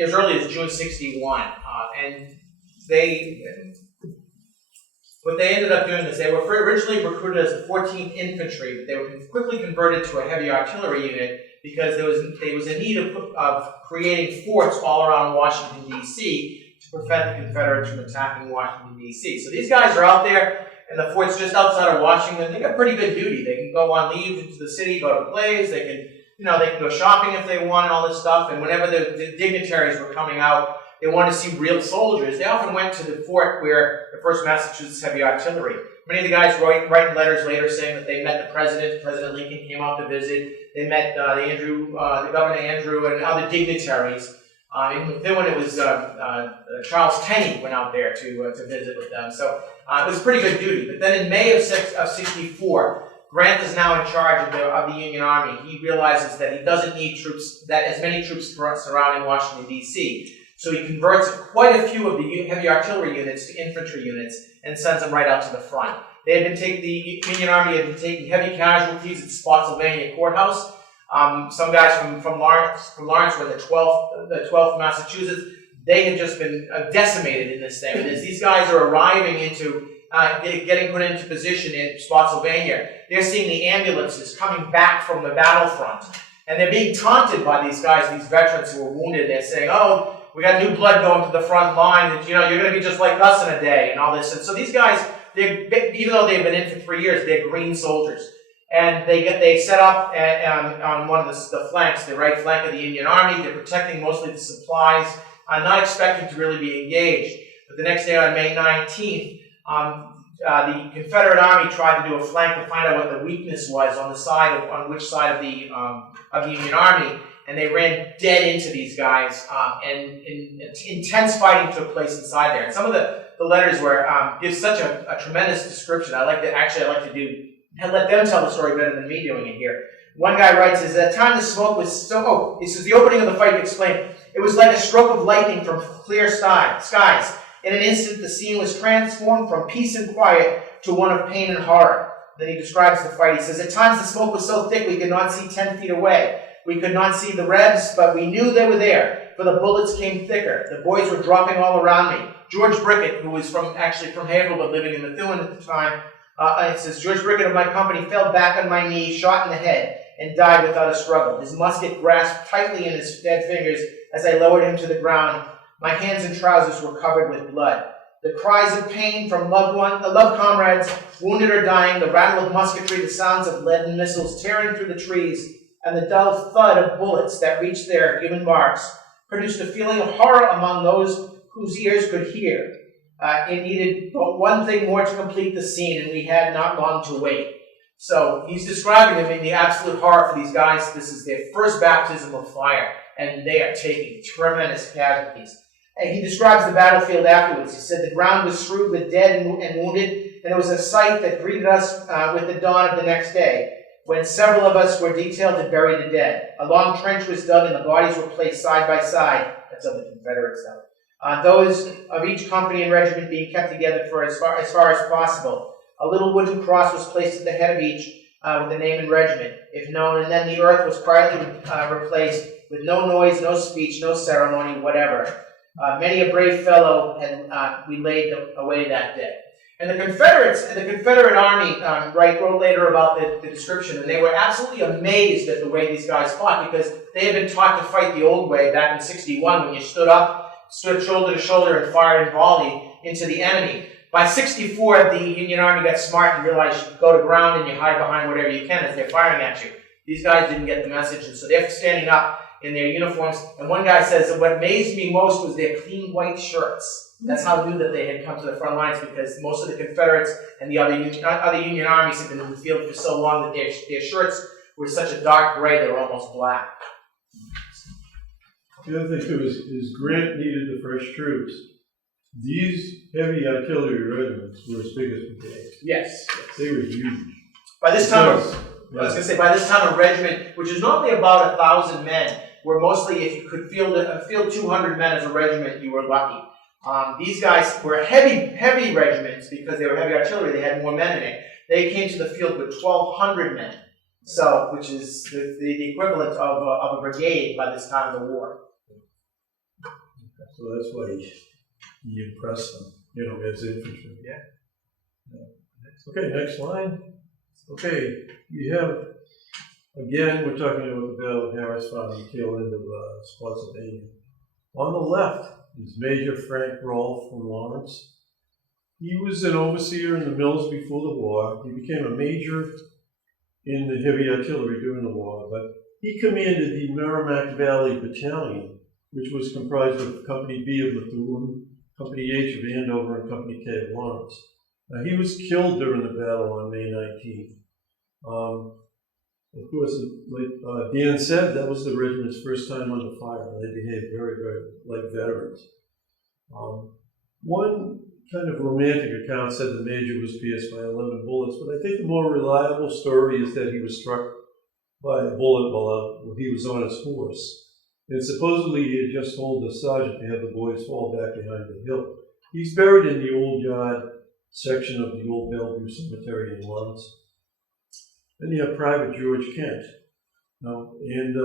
as early as June '61, and what they ended up doing is they were originally recruited as the 14th Infantry, but they were quickly converted to a heavy artillery unit because there was a need of creating forts all around Washington, D.C. to prevent the Confederates from attacking Washington, D.C. So these guys are out there, and the fort's just outside of Washington. They got pretty good duty. They can go on leave into the city, go to plays. They can, they can go shopping if they want and all this stuff. And whenever the dignitaries were coming out, they wanted to see real soldiers. They often went to the fort where the 1st Massachusetts Heavy Artillery. Many of the guys writing letters later saying that they met the president. President Lincoln came out to visit. They met the Governor Andrew, and other dignitaries. And then when it was Charles Tenney went out there to visit with them. So it was pretty good duty. But then in May of '64, Grant is now in charge of the Union Army. He realizes that he doesn't need troops, that as many troops surrounding Washington, D.C. So he converts quite a few of the heavy artillery units to infantry units and sends them right out to the front. The Union Army had been taking heavy casualties at Spotsylvania Courthouse. Some guys from Lawrence were the 12th Massachusetts. They had just been decimated in this thing. And as these guys are arriving into, getting put into position in Spotsylvania, they're seeing the ambulances coming back from the battlefront. And they're being taunted by these guys, these veterans who were wounded. They're saying, oh, we got new blood going to the front line, and you're going to be just like us in a day, and all this. And so these guys, even though they've been in for 3 years, they're green soldiers. And they set up on one of the flanks, the right flank of the Union Army. They're protecting mostly the supplies, not expecting to really be engaged. But the next day on May 19th, the Confederate Army tried to do a flank to find out what the weakness was on which side of the Union Army, and they ran dead into these guys, and intense fighting took place inside there. And some of the letters give such a tremendous description. I like to let them tell the story better than me doing it here. One guy writes, "At that time the smoke was he says, the opening of the fight explained, it was like a stroke of lightning from clear skies. In an instant, the scene was transformed from peace and quiet to one of pain and horror." Then he describes the fight. He says, "At times the smoke was so thick we could not see 10 feet away. We could not see the Rebs, but we knew they were there, for the bullets came thicker. The boys were dropping all around me. George Brickett, who was from Haverhill but living in Methuen at the time, it says, George Brickett of my company fell back on my knee, shot in the head, and died without a struggle. His musket grasped tightly in his dead fingers as I lowered him to the ground. My hands and trousers were covered with blood. The cries of pain from loved comrades, wounded or dying, the rattle of musketry, the sounds of leaden missiles tearing through the trees, and the dull thud of bullets that reached their human marks produced a feeling of horror among those whose ears could hear. It needed but one thing more to complete the scene, and we had not long to wait." So he's describing them in the absolute horror for these guys. This is their first baptism of fire, and they are taking tremendous casualties. And he describes the battlefield afterwards. He said, "The ground was strewed with dead and wounded, and it was a sight that greeted us with the dawn of the next day, when several of us were detailed to bury the dead. A long trench was dug, and the bodies were placed side by side." That's of the Confederates, though. Those of each company and regiment being kept together for as far as possible. A little wooden cross was placed at the head of each with the name and regiment, if known, and then the earth was quietly replaced with no noise, no speech, no ceremony, whatever. Many a brave fellow had we laid away that day. And the Confederate Army wrote later about the description, and they were absolutely amazed at the way these guys fought, because they had been taught to fight the old way back in '61 when you stood shoulder to shoulder and fired in volley into the enemy. By '64, the Union Army got smart and realized you go to ground and you hide behind whatever you can as they're firing at you. These guys didn't get the message, and so they're standing up in their uniforms. And one guy says that what amazed me most was their clean white shirts. That's how I knew that they had come to the front lines, because most of the Confederates and the other Union armies had been in the field for so long that their shirts were such a dark gray they were almost black. The other thing too is Grant needed the fresh troops. These heavy artillery regiments were as big as brigades. Yes. They were huge. By this time, Yeah. I was going to say, by this time a regiment, which is normally about 1,000 men, were mostly, if you could field 200 men as a regiment, you were lucky. These guys were heavy regiments because they were heavy artillery. They had more men in it. They came to the field with 1,200 men, so which is the equivalent of a brigade by this time of the war. So that's why he impressed them, as infantry. Yeah. Okay, next line. Okay, we have, again, we're talking about the Battle of Harris Farm, the tail end of Spotsylvania. On the left is Major Frank Rolfe from Lawrence. He was an overseer in the mills before the war. He became a major in the heavy artillery during the war, but he commanded the Merrimack Valley Battalion, which was comprised of Company B of Methuen, Company H of Andover, and Company K of Lawrence. He was killed during the battle on May 19th. Of course, like Dan said, that was the regiment's first time under fire. They behaved very, very like veterans. One kind of romantic account said the major was pierced by 11 bullets, but I think the more reliable story is that he was struck by a bullet while he was on his horse. And supposedly he had just told the sergeant to have the boys fall back behind the hill. He's buried in the old yard section of the old Bellevue Cemetery in Lawrence. Then you have Private George Kent, and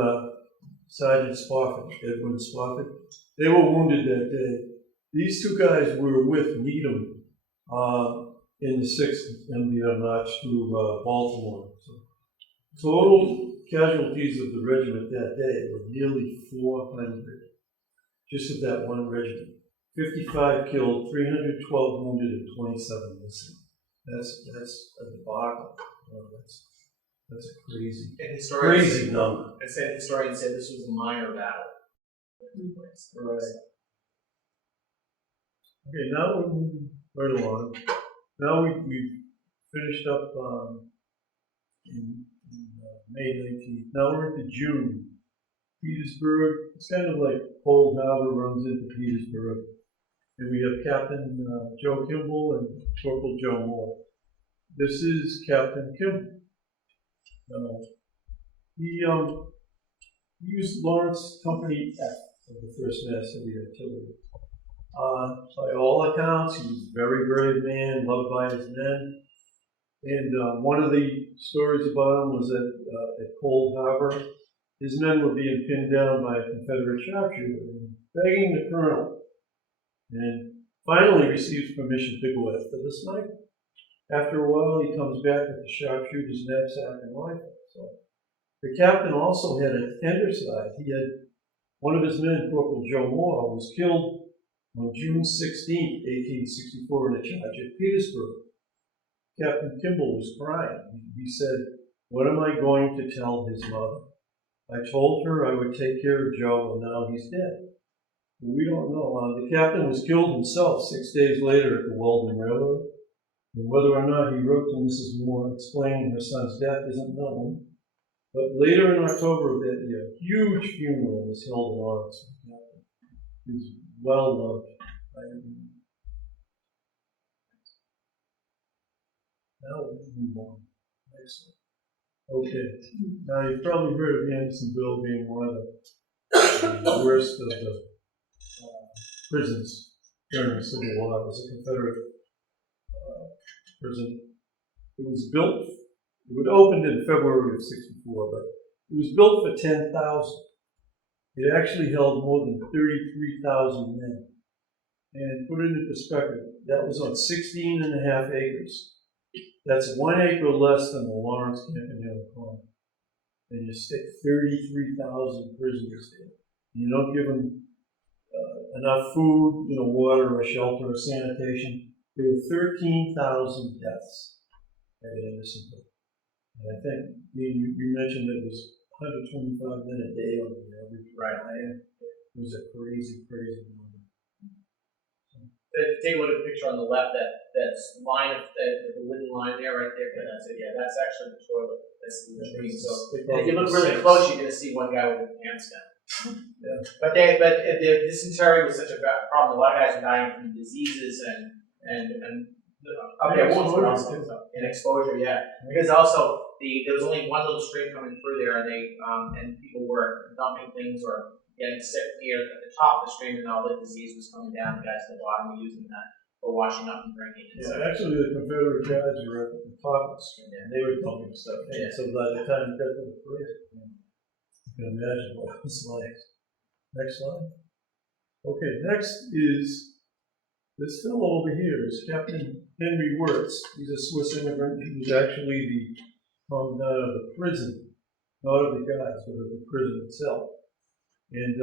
Sergeant Spofford, Edwin Spofford. They were wounded that day. These two guys were with Needham in the 6th MBR march through Baltimore. So, total casualties of the regiment that day were nearly 400, just of that one regiment. 55 killed, 312 wounded, and 27 missing. That's a debacle. That's a crazy, And historians, crazy number. historians said this was a minor battle. Right. Okay, now we're moving right along. Now we've finished up in May 19th. Now we're into June. Petersburg, it's kind of like Cold Harbor runs into Petersburg. And we have Captain Joe Kimball and Corporal Joe Moore. This is Captain Kimball. He used Lawrence Company F of the 1st Mass Heavy Artillery. By all accounts, he was a very brave man, loved by his men. And one of the stories about him was that at Cold Harbor, his men were being pinned down by a Confederate sharpshooter and begging the colonel. And finally receives permission to go after the sniper. After a while, he comes back with the sharpshooter's knapsack and rifle. So the captain also had an underside. He had one of his men, Corporal Joe Moore, was killed on June 16, 1864, in a charge at Petersburg. Captain Kimball was crying. He said, "What am I going to tell his mother? I told her I would take care of Joe, and now he's dead." We don't know. The captain was killed himself 6 days later at the Weldon Railroad. And whether or not he wrote to Mrs. Moore explaining her son's death isn't known. But later in October of that year, a huge funeral was held in Lawrence for the captain. He was well loved by everyone. Now we'll move on. Excellent. Okay. Now you've probably heard of Andersonville being one of the worst of the prisons during the Civil War. It was a Confederate prison. It was built, it opened in February of '64, but it was built for 10,000. It actually held more than 33,000 men. And put it into perspective, that was on 16.5 acres. That's 1 acre less than the Lawrence Campanile Common. And you stick 33,000 prisoners there. You don't give them enough food, water or shelter or sanitation. There were 13,000 deaths at Andersonville. And I think, you mentioned it was 125 men a day on the average. Right. It was a crazy, crazy number. Take a look at the picture on the left, that line of the wooden line there, right there. That's it. Yeah, that's actually the toilet. That's the latrine. So if you look really close, you're going to see one guy with his pants down. Yeah. But the dysentery was such a bad problem. A lot of guys were dying from diseases and wounds, but also and exposure. Yeah, because also there was only one little stream coming through there, and people were dumping things or getting sick near at the top of the stream, and all the disease was coming down. The guys at the bottom were using that for washing up and drinking. Yeah, actually, the Confederate guys were at the top of the stream, and they were dumping stuff in. Yeah. So by the time you got to the prison, you can imagine what it was like. Next slide. Okay, next is this fellow over here is Captain Henry Wirtz. He's a Swiss immigrant. He was actually the commandant of the prison, not of the guys, but of the prison itself. And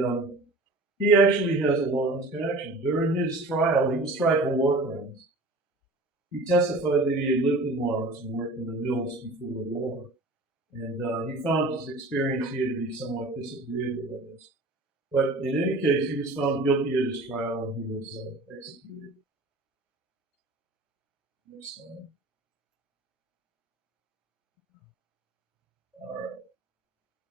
he actually has a Lawrence connection. During his trial, he was tried for war crimes. He testified that he had lived in Lawrence and worked in the mills before the war. And he found his experience here to be somewhat disagreeable, I guess. But in any case, he was found guilty at his trial and he was executed. Next slide. All right.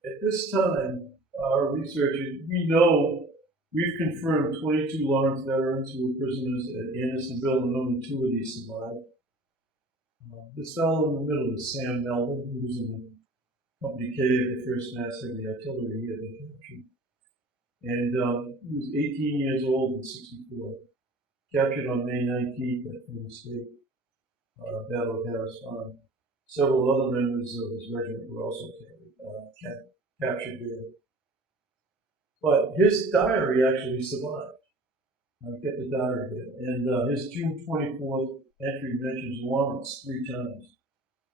At this time, our researchers, we've confirmed 22 Lawrence veterans who were prisoners at Andersonville, and only 2 of these survived. This fellow in the middle is Sam Melvin. He was in the Company K of the 1st Mass Heavy Artillery he had been captured. And he was 18 years old in '64. Captured on May 19th at the State Battle of Harris Farm. Several other members of his regiment were also captured there. But his diary actually survived. I'll get the diary there. And his June 24th entry mentions Lawrence 3 times,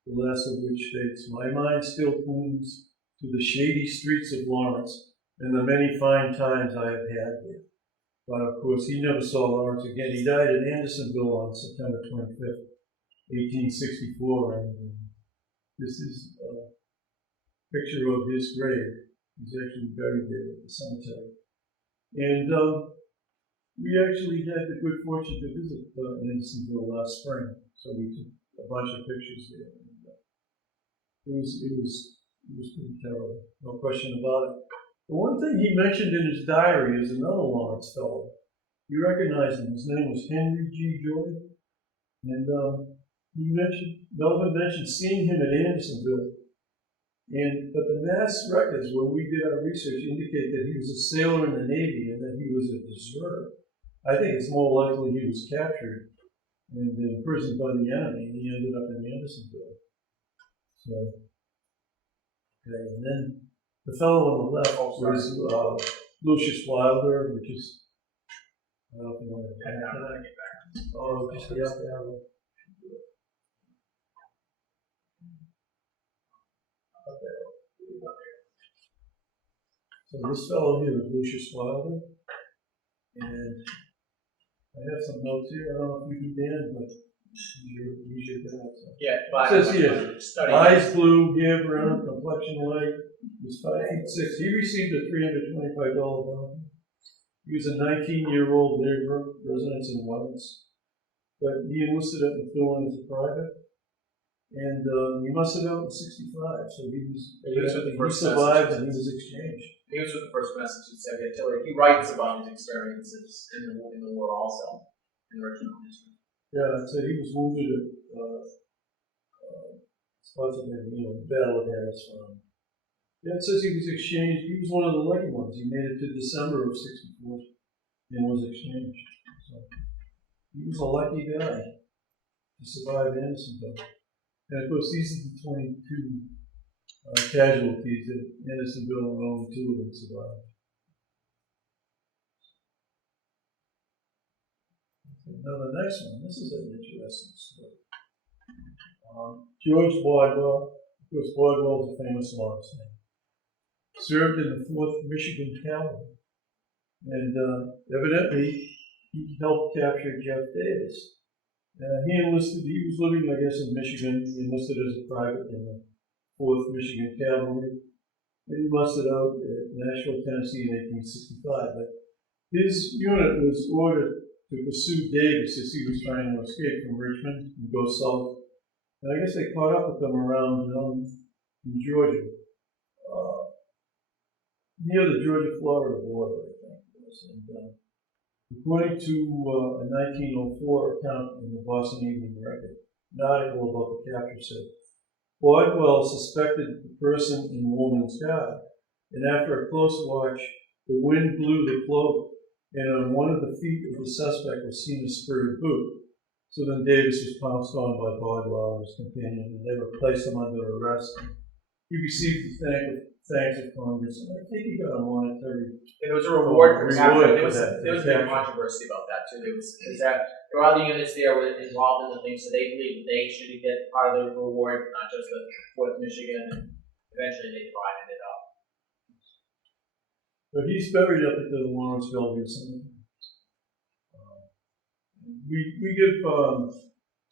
the last of which states, "My mind still clings to the shady streets of Lawrence and the many fine times I have had there." But of course, he never saw Lawrence again. He died in Andersonville on September 25th, 1864. And this is picture of his grave. He's actually buried there at the cemetery. And we actually had the good fortune to visit Andersonville last spring, so we took a bunch of pictures there. And, it was pretty terrible, no question about it. The one thing he mentioned in his diary is another Lawrence fellow. You recognize him. His name was Henry G. Joy. And Melvin mentioned seeing him at Andersonville. But the mass records, when we did our research, indicate that he was a sailor in the Navy and that he was a deserter. I think it's more likely he was captured and imprisoned by the enemy, and he ended up in Andersonville. So, okay, and then the fellow on the left was Lucius Wilder, which is, I don't know if you want to add to that. Oh, just the other arrow. So this fellow here is Lucius Wilder, and I have some notes here. I don't know if you can, Dan, but he's your guy. So. Yeah, It says here, eyes blue, hair brown, complexion light, was 5'6". He received a $325 bounty. He was a 19-year-old laborer, residence in Lawrence, but he enlisted at Methuen as a private, and he mustered out in '65, so he survived and he was exchanged. He was with the 1st Massachusetts Heavy Artillery. He writes about his experiences in the war also, in original history. Yeah, so he was wounded at Spotsylvania, Battle of Harris Farm. Yeah, it says he was exchanged. He was one of the lucky ones. He made it to December of '64 and was exchanged. So he was a lucky guy to survive Andersonville. And of course, these are the 22 casualties at Andersonville, and only 2 of them survived. Okay, now the next one, this is an interesting story. George Bardwell, of course, Bardwell is a famous Lawrence name, served in the 4th Michigan Cavalry, and evidently he helped capture Jeff Davis. He was living, I guess, in Michigan. He enlisted as a private in the 4th Michigan Cavalry. He mustered out at Nashville, Tennessee in 1865. But his unit was ordered to pursue Davis as he was trying to escape from Richmond and go south. And I guess they caught up with them around in Georgia, near the Georgia-Florida border, I think it was. And, according to a 1904 account in the Boston Evening Record, an article about the capture said, Bardwell suspected the person in woman's garb, and after a close watch, the wind blew the cloak, and on one of the feet of the suspect was seen a spurred boot. So then Davis was pounced on by Bardwell and his companion, and they placed him under arrest. He received the thanks of Congress, and I think he got a monetary. It was a reward for capture. There was that, a big controversy about that too. There were other units there were involved in the thing, so they believed they should get part of the reward, not just the 4th Michigan, and eventually they divided it up. But he's buried up at the Lawrence Bellevue Cemetery. We give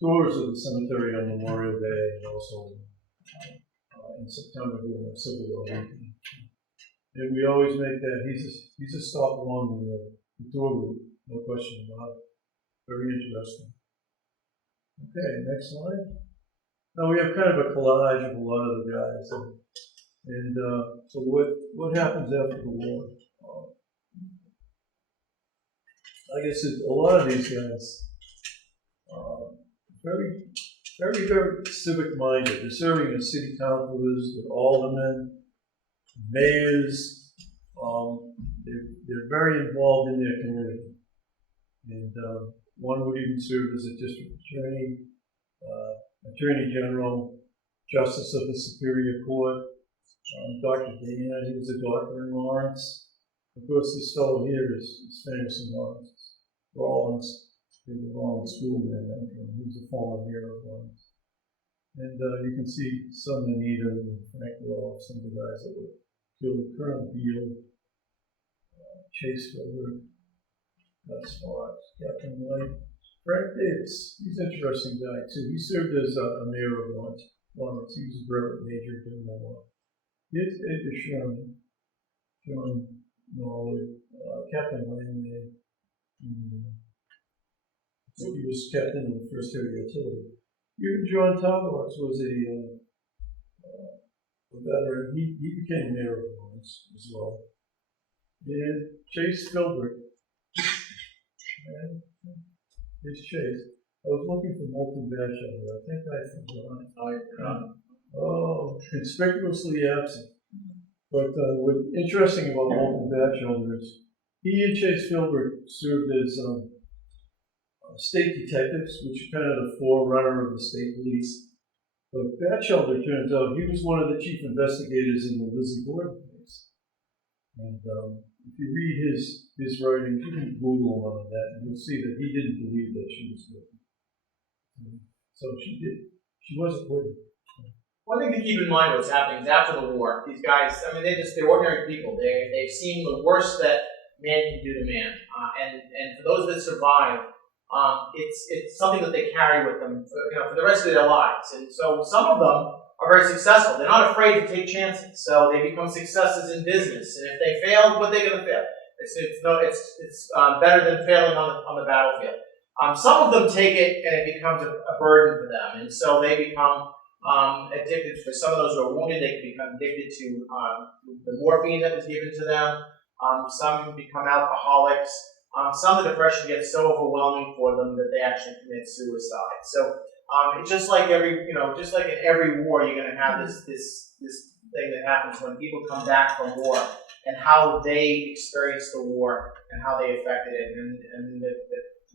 tours of the cemetery on Memorial Day and also in September during the Civil War weekend. And we always make that, he's a stop along the tour route, no question about it. Very interesting. Okay, next slide. Now we have kind of a collage of a lot of the guys. And so what happens after the war? I guess a lot of these guys, very, very, very civic-minded. They're serving as city councilors, they're aldermen, mayors. They're very involved in their community. And one would even serve as a district attorney, attorney general, justice of the Superior Court. Dr. Dan, he was a doctor in Lawrence. Of course, this fellow here is famous in Lawrence. Rollins, he was a Rollins school man, he was a former mayor of Lawrence. And you can see some in Needham and Frank Roll, some of the guys that were killed. Colonel Beal, Chase Gilbert, Sparks, Captain White. Frank Davis, he's an interesting guy too. He served as a mayor of Lawrence. He was a brevet major during the war. It's John Norwood, Captain Langley. So he was captain of the first area artillery. Even John Tavares was a veteran. He became mayor of Lawrence as well. And Chase Filbert. And here's Chase. I was looking for Molten Batchelder. I think I forgot. Oh, conspicuously absent. But what's interesting about Molten Batchelder is he and Chase Filbert served as state detectives, which are kind of the forerunner of the state police. But Batchelder turns out he was one of the chief investigators in the Lizzie Borden case. And if you read his writings, you can Google him on that, and you'll see that he didn't believe that she was guilty. So she did. She was acquitted. One thing to keep in mind what's happening is after the war, these guys, I mean, they're ordinary people. They've seen the worst that man can do to man. And for those that survive, it's something that they carry with them for the rest of their lives. And so some of them are very successful. They're not afraid to take chances. So they become successes in business. And if they fail, what are they going to fail? It's better than failing on the battlefield. Some of them take it and it becomes a burden for them. And so they become addicted. For some of those who are wounded, they can become addicted to the morphine that was given to them. Some become alcoholics. Some of the depression gets so overwhelming for them that they actually commit suicide. So it's just like in every war, you're going to have this thing that happens when people come back from war and how they experience the war and how they affected it, and the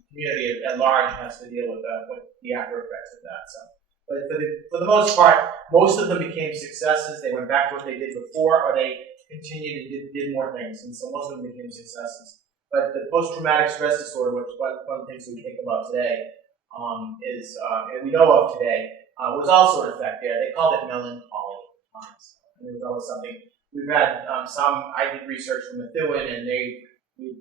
community at large has to deal with the after effects of that. So, but for the most part, most of them became successes. They went back to what they did before, or they continued and did more things, and so most of them became successes. But the post-traumatic stress disorder, which one of the things we think about today, is and we know of today, was also an effect there. They called it melancholy at times, and it was always something. We've had I did research from Methuen, and we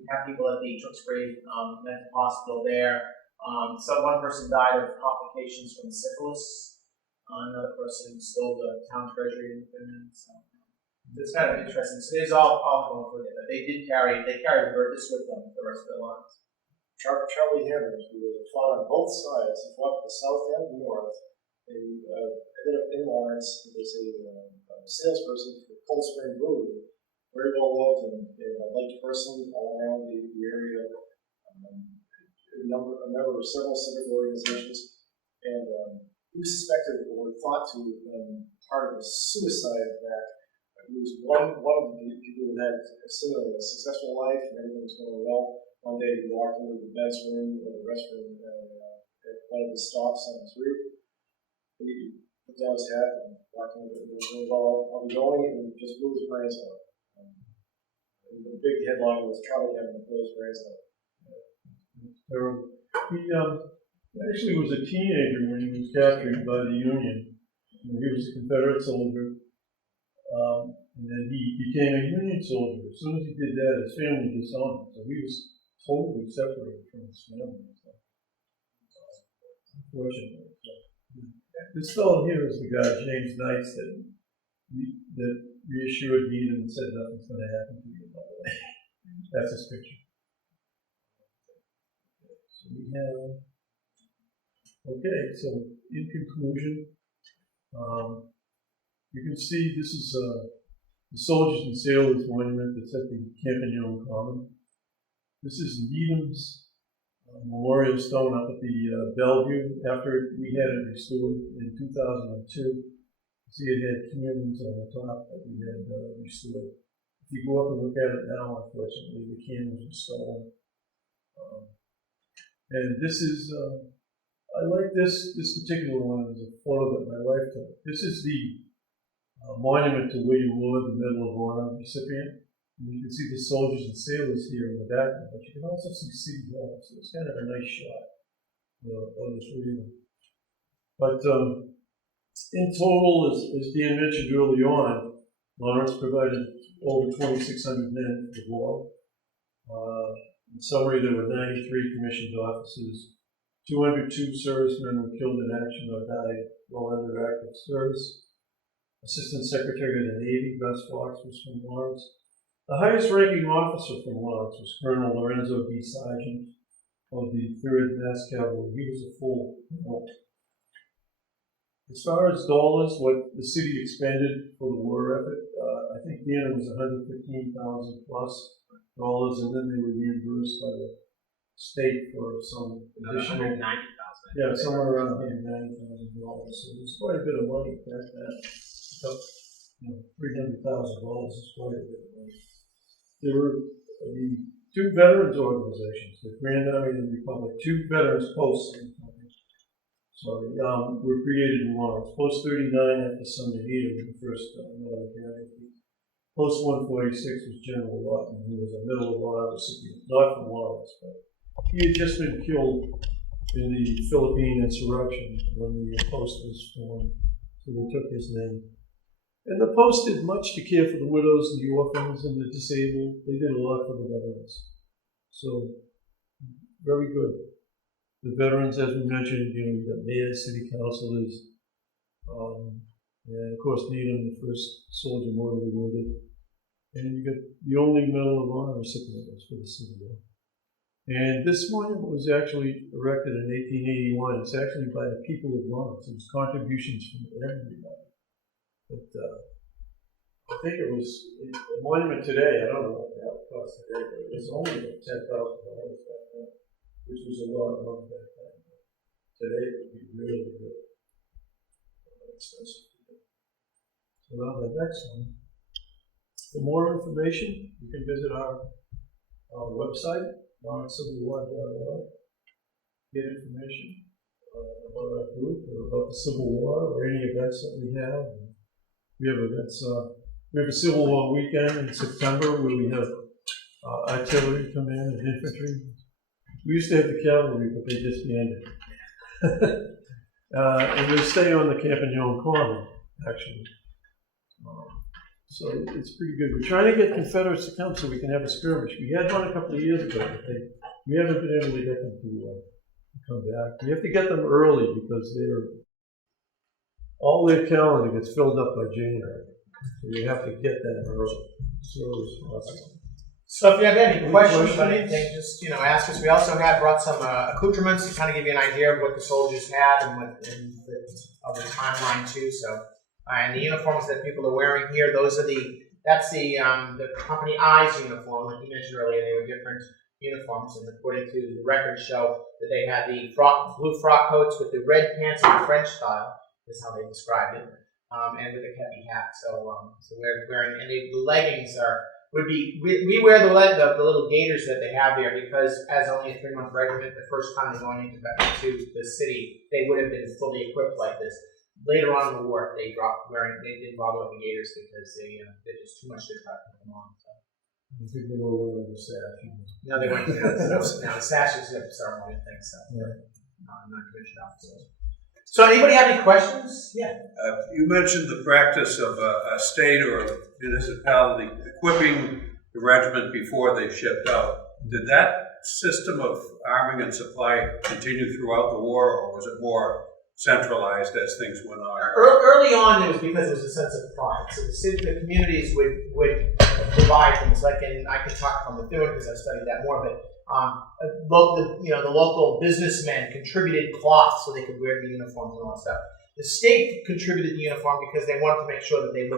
have people at the Tewksbury Mental Hospital there. One person died of complications from syphilis. Another person stole the town treasury. So it's kind of interesting. So there's all going for it. But they carry this with them for the rest of their lives. Charlie Hammond, who fought on both sides, he fought the south and the north. He ended up in Lawrence. He was a salesperson for Cold Spring Brewery. Very well loved and a liked person all around the area. A member of several civic organizations, and he was suspected or thought to have been part of a suicide attack. He was one of the people who had seemingly a successful life and everything was going well. One day he walked into the men's room or the restroom at one of the stops on his route. He put down his hat and walked into the room. Well, I'll be going, and just blew his brains out. The big headline was Charlie Hammond blew his brains out. Terrible. He actually was a teenager when he was captured by the Union. He was a Confederate soldier, and then he became a Union soldier. As soon as he did that, his family disowned him, so he was totally separated from his family. So, unfortunately. So, this fellow here is the guy, James Knights, that reassured Needham and said nothing's going to happen to you, by the way. That's his picture. So we have, okay, so in conclusion, you can see this is the Soldiers and Sailors Monument that's at the Campagnon Common. This is Needham's memorial stone up at the Bellevue after we had it restored in 2002. See, it had cannons on the top that we had restored. If you go up and look at it now, unfortunately, the cannons are stolen. And this is, I like this particular one. Is a photo that my wife took. This is the monument to William Lord, the Medal of Honor recipient. And you can see the soldiers and sailors here in the background, but you can also see City Hall. So it's kind of a nice shot of this region. But in total, as Dan mentioned early on, Lawrence provided over 2,600 men for the war. In summary, there were 93 commissioned officers. 202 servicemen were killed in action or died while under active service. Assistant Secretary of the Navy, Gus Fox, was from Lawrence. The highest ranking officer from Lawrence was Colonel Lorenzo D. Sargent of the 3rd Mass Cavalry. He was a full colonel. As far as dollars, what the city expended for the war effort, I think the end was $115,000 plus dollars, and then they were reimbursed by the state for some additional. $190,000. Yeah, somewhere around $190,000. So there's quite a bit of money back then. $300,000 is quite a bit of money. There were the two veterans organizations, the Grand Army and the Republic, two veterans posts. Were created in Lawrence. Post 39 after Sumner Needham, the first Northern Casualty. Post 146 was General Lawton, who was a Medal of Honor recipient, not from Lawrence, but he had just been killed in the Philippine insurrection when the post was formed, so they took his name. And the post did much to care for the widows, the orphans, and the disabled. They did a lot for the veterans. So, very good. The veterans, as we mentioned, you got mayors, city councilors, and of course Needham, the first soldier mortally wounded. And you got the only Medal of Honor recipient was for the Civil War. And this monument was actually erected in 1881. It's actually by the people of Lawrence. It was contributions from everybody. But I think it was a monument today. I don't know what that would cost today, but it was only $10,000 back then, which was a lot of money back then. Today it would be really good. Expensive. So now the next one. For more information, you can visit our website, lawrencecivilwar.org. Get information about our group or about the Civil War or any events that we have. We have events. We have a Civil War weekend in September where we have artillery come in and infantry. We used to have the cavalry, but they disbanded. And they stay on the Campagnon Common, actually. So it's pretty good. We're trying to get Confederates to come so we can have a skirmish. We had one a couple of years ago, but we haven't been able to get them to come back. We have to get them early because all their calendar gets filled up by January. So you have to get them early. So it's possible. So if you have any questions or anything, just ask us. We also brought some accoutrements to kind of give you an idea of what the soldiers had and of the timeline too. So and the uniforms that people are wearing here, that's the company I's uniform, like you mentioned earlier. They were different uniforms, and according to the records show that they had the blue frock coats with the red pants in the French style, is how they described it, and with a kepi hat. So we're wearing, and the leggings we wear the little gaiters that they have there because as only a 3-month regiment, the first time they're going into the city, they would have been fully equipped like this. Later on in the war, they dropped wearing. They didn't bother with the gaiters because they're just too much to try to put them on. So. I think they were wearing the sash. No, they weren't. Now the sash is a ceremony thing, so I'm not commissioned officers. So, anybody have any questions? Yeah. You mentioned the practice of a state or a municipality equipping the regiment before they shipped out. Did that system of arming and supply continue throughout the war, or was it more centralized as things went on? Early on, it was because there was a sense of pride. So the communities would provide things. Like I could talk from Methuen because I've studied that more, but the local businessmen contributed cloth so they could wear the uniforms and all that stuff. The state contributed the uniform because they wanted to make sure that they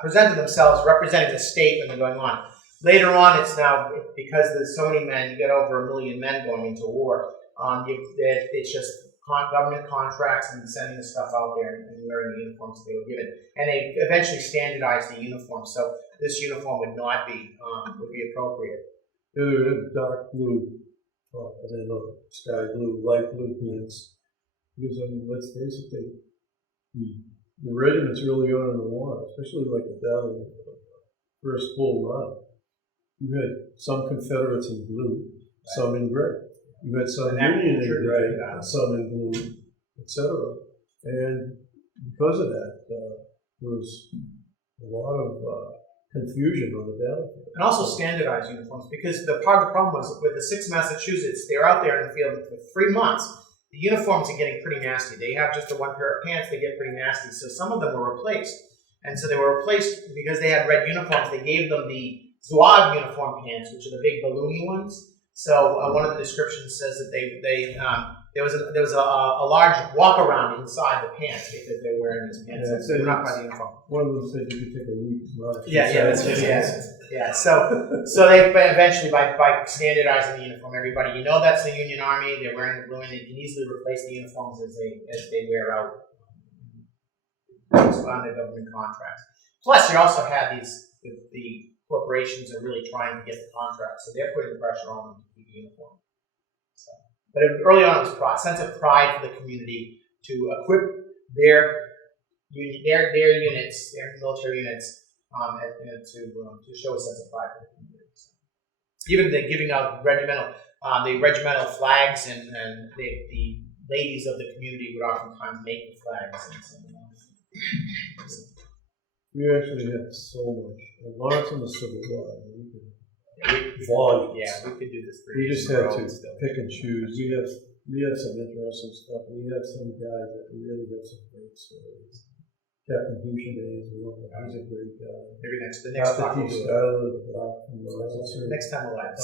presented themselves representing the state when they're going on. Later on, it's now because there's so many men, you get over 1 million men going into war. It's just government contracts and sending the stuff out there and wearing the uniforms that they were given. And they eventually standardized the uniform, so this uniform would not be appropriate. They're dark blue, and then sky blue, light blue pants. Because let's face it, the regiments early on in the war, especially like the battle of the first full run, you had some Confederates in blue, some in gray. You had some Union in gray, some in blue, etc. And because of that, there was a lot of confusion on the battlefield. And also standardized uniforms, because part of the problem was with the 6th Massachusetts, they were out there in the field for 3 months. the uniforms are getting pretty nasty. They have just the one pair of pants, they get pretty nasty. So some of them were replaced. And so they were replaced because they had red uniforms. They gave them the Zouave uniform pants, which are the big balloony ones. So one of the descriptions says that there was a large walk around inside the pants because they were wearing these pants. Yeah, They were not by the uniform. One of them said you could take a week's march. Yeah. So they eventually, by standardizing the uniform, everybody, you know that's the Union Army. They're wearing the blue, and they can easily replace the uniforms as they wear out on the government contracts. Plus, you also have the corporations are really trying to get the contracts, so they're putting pressure on them to keep the uniform. So, but early on, it was a sense of pride for the community to equip their units, their military units, to show a sense of pride for the community. So, even the giving out the regimental flags, and the ladies of the community would oftentimes make the flags. We actually had so much. A lot in the Civil War. Volumes. Yeah, we could do this. We just had to pick and choose. We have some interesting stuff. We have some guys that really have some great stories. Captain Duchesne is one. He's a great guy. Maybe the next time we'll do it. Next time we'll have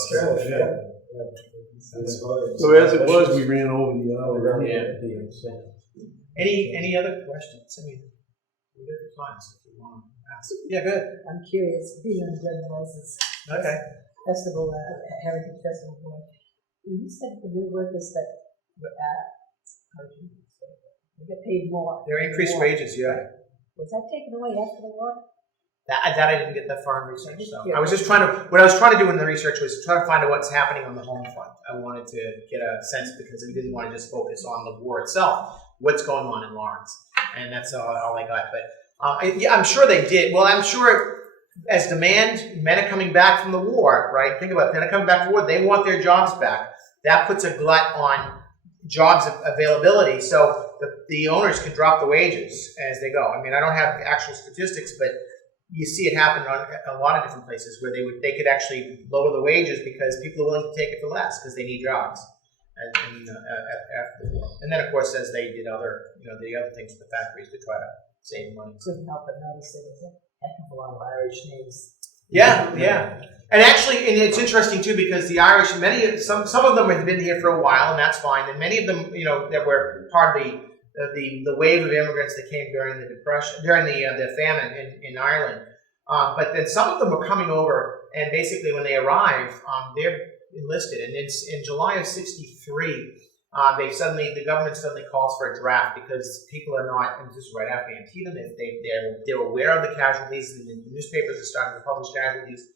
So as it was, we ran over the hour. Yeah. Any other questions? I mean, we have time, so if you want to ask. Yeah, good. I'm curious, being on the Red Roses Okay. Festival, Heritage Festival Board, you said the new workers that were they get paid more. Their increased wages, yeah. Was that taken away after the war? That I didn't get that far in research. So I was just what I was trying to do in the research was try to find out what's happening on the home front. I wanted to get a sense, because we didn't want to just focus on the war itself, what's going on in Lawrence. And that's all I got. But I'm sure they did. Well, I'm sure as demand, men are coming back from the war, right? Think about it. Men are coming back from the war. They want their jobs back. That puts a glut on jobs availability. So the owners can drop the wages as they go. I mean, I don't have actual statistics, but you see it happen on a lot of different places where they could actually lower the wages because people are willing to take it for less because they need jobs. After the war. And then, of course, as they did the other things with the factories to try to save money. Couldn't help but notice there was a heck of a lot of Irish names. Yeah. And actually, and it's interesting too, because the Irish, some of them have been here for a while, and that's fine. And many of them, that were part of the wave of immigrants that came during the Depression, during the famine in Ireland. But then some of them were coming over, and basically when they arrive, they're enlisted. And in July of '63, the government suddenly calls for a draft because people are not, and this is right after Antietam, they're aware of the casualties, and the newspapers are starting to publish casualties.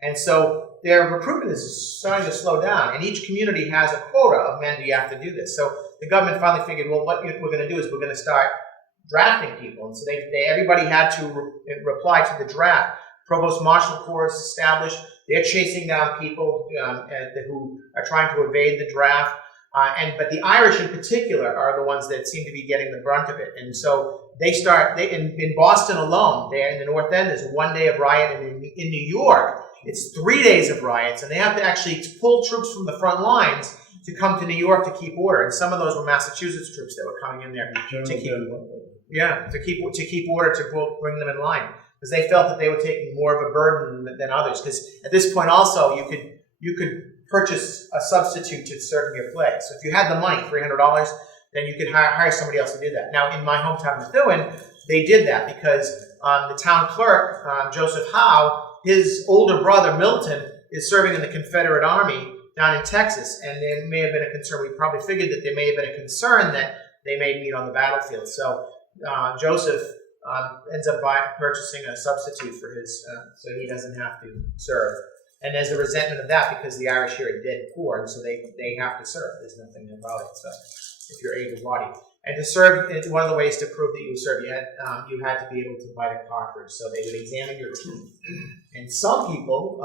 And so their recruitment is starting to slow down, and each community has a quota of men who have to do this. So the government finally figured, well, what we're going to do is we're going to start drafting people. And so everybody had to reply to the draft. Provost Marshal Corps is established. They're chasing down people who are trying to evade the draft. But the Irish in particular are the ones that seem to be getting the brunt of it. And so in Boston alone, there in the North End, there's one day of riot. And in New York, it's 3 days of riots. And they have to actually pull troops from the front lines to come to New York to keep order. And some of those were Massachusetts troops that were coming in there to keep order, to bring them in line. Because they felt that they were taking more of a burden than others. Because at this point also, you could purchase a substitute to serve in your place. So if you had the money, $300, then you could hire somebody else to do that. Now, in my hometown of Methuen, they did that because the town clerk, Joseph Howe, his older brother, Milton, is serving in the Confederate Army down in Texas. And there may have been a concern, we probably figured that there may have been a concern that they may meet on the battlefield. So Joseph ends up purchasing a substitute for his, so he doesn't have to serve. And there's a resentment of that because the Irish here are dead poor, and so they have to serve. There's nothing about it. So if you're able-bodied, and to serve, it's one of the ways to prove that you serve. You had to be able to bite a cartridge, so they would examine your teeth. And some people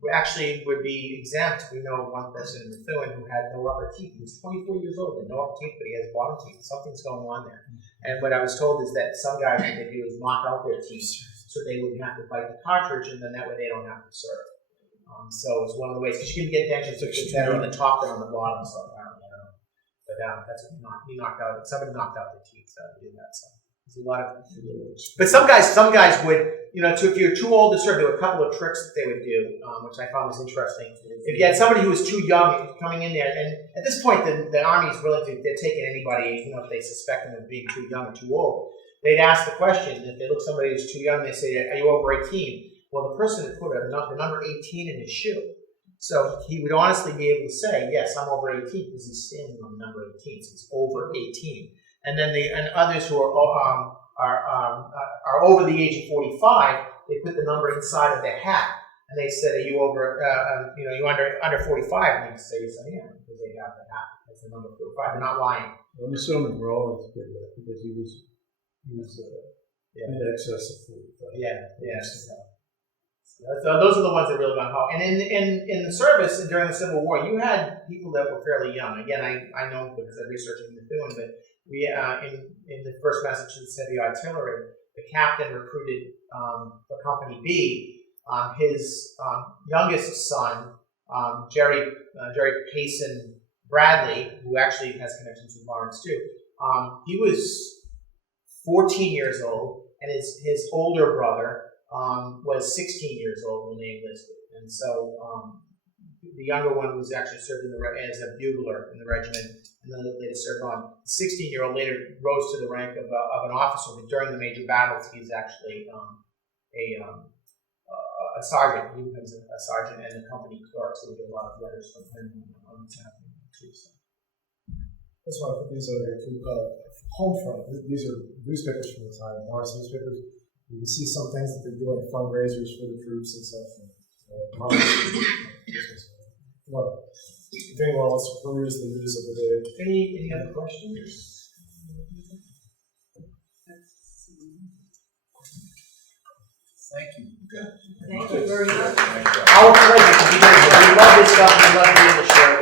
would be exempt. We know of one person in Methuen who had no upper teeth. He was 24 years old and no upper teeth, but he has bottom teeth. Something's going on there. And what I was told is that some guys, what they do is knock out their teeth so they wouldn't have to bite the cartridge, and then that way they don't have to serve. So it's one of the ways, because you can get dentures that are better on the top than on the bottom, so apparently, I don't know. But down. That's what he knocked out. Somebody knocked out their teeth doing that. So there's a lot of. But some guys would, if you're too old to serve, there were a couple of tricks that they would do, which I found was interesting. If you had somebody who was too young coming in there, and at this point the Army is willing to, they're taking anybody, if they suspect them of being too young or too old. They'd ask the question. If they look somebody who's too young, they say, "Are you over 18?" Well, the person had put the number 18 in his shoe. So he would honestly be able to say, "Yes, I'm over 18," because he's standing on the number 18, so he's over 18. And then others who are over the age of 45, they put the number inside of their hat, and they said, "Are you over? You under 45?" And they say, "Yes, I am," because they have the hat as the number 45. They're not lying. I'm assuming Rollins did that because he was in excess of 45. Yeah. So those are the ones that really got home. And in the service and during the Civil War, you had people that were fairly young. Again, I know because I researched in the film, but we in the 1st Massachusetts Heavy Artillery, the captain recruited for Company B. His youngest son, Jerry Payson Bradley, who actually has connections with Lawrence too. He was 14 years old, and his older brother was 16 years old when they enlisted. And so the younger one was actually served as a bugler in the regiment, and then later served on. The 16-year-old later rose to the rank of an officer, but during the major battles, he's actually a sergeant. He becomes a sergeant and a company clerk, so we get a lot of letters from him on what's happening too. So. That's why I put these over here too. Homefront, these are newspapers from the time, Morris newspapers. You can see some things that they're doing, fundraisers for the troops and stuff. Well, if anyone wants to peruse the news of the day. Any other questions? Thank you. Thank you very much. Our pleasure to be here. We love this stuff. We love being able to share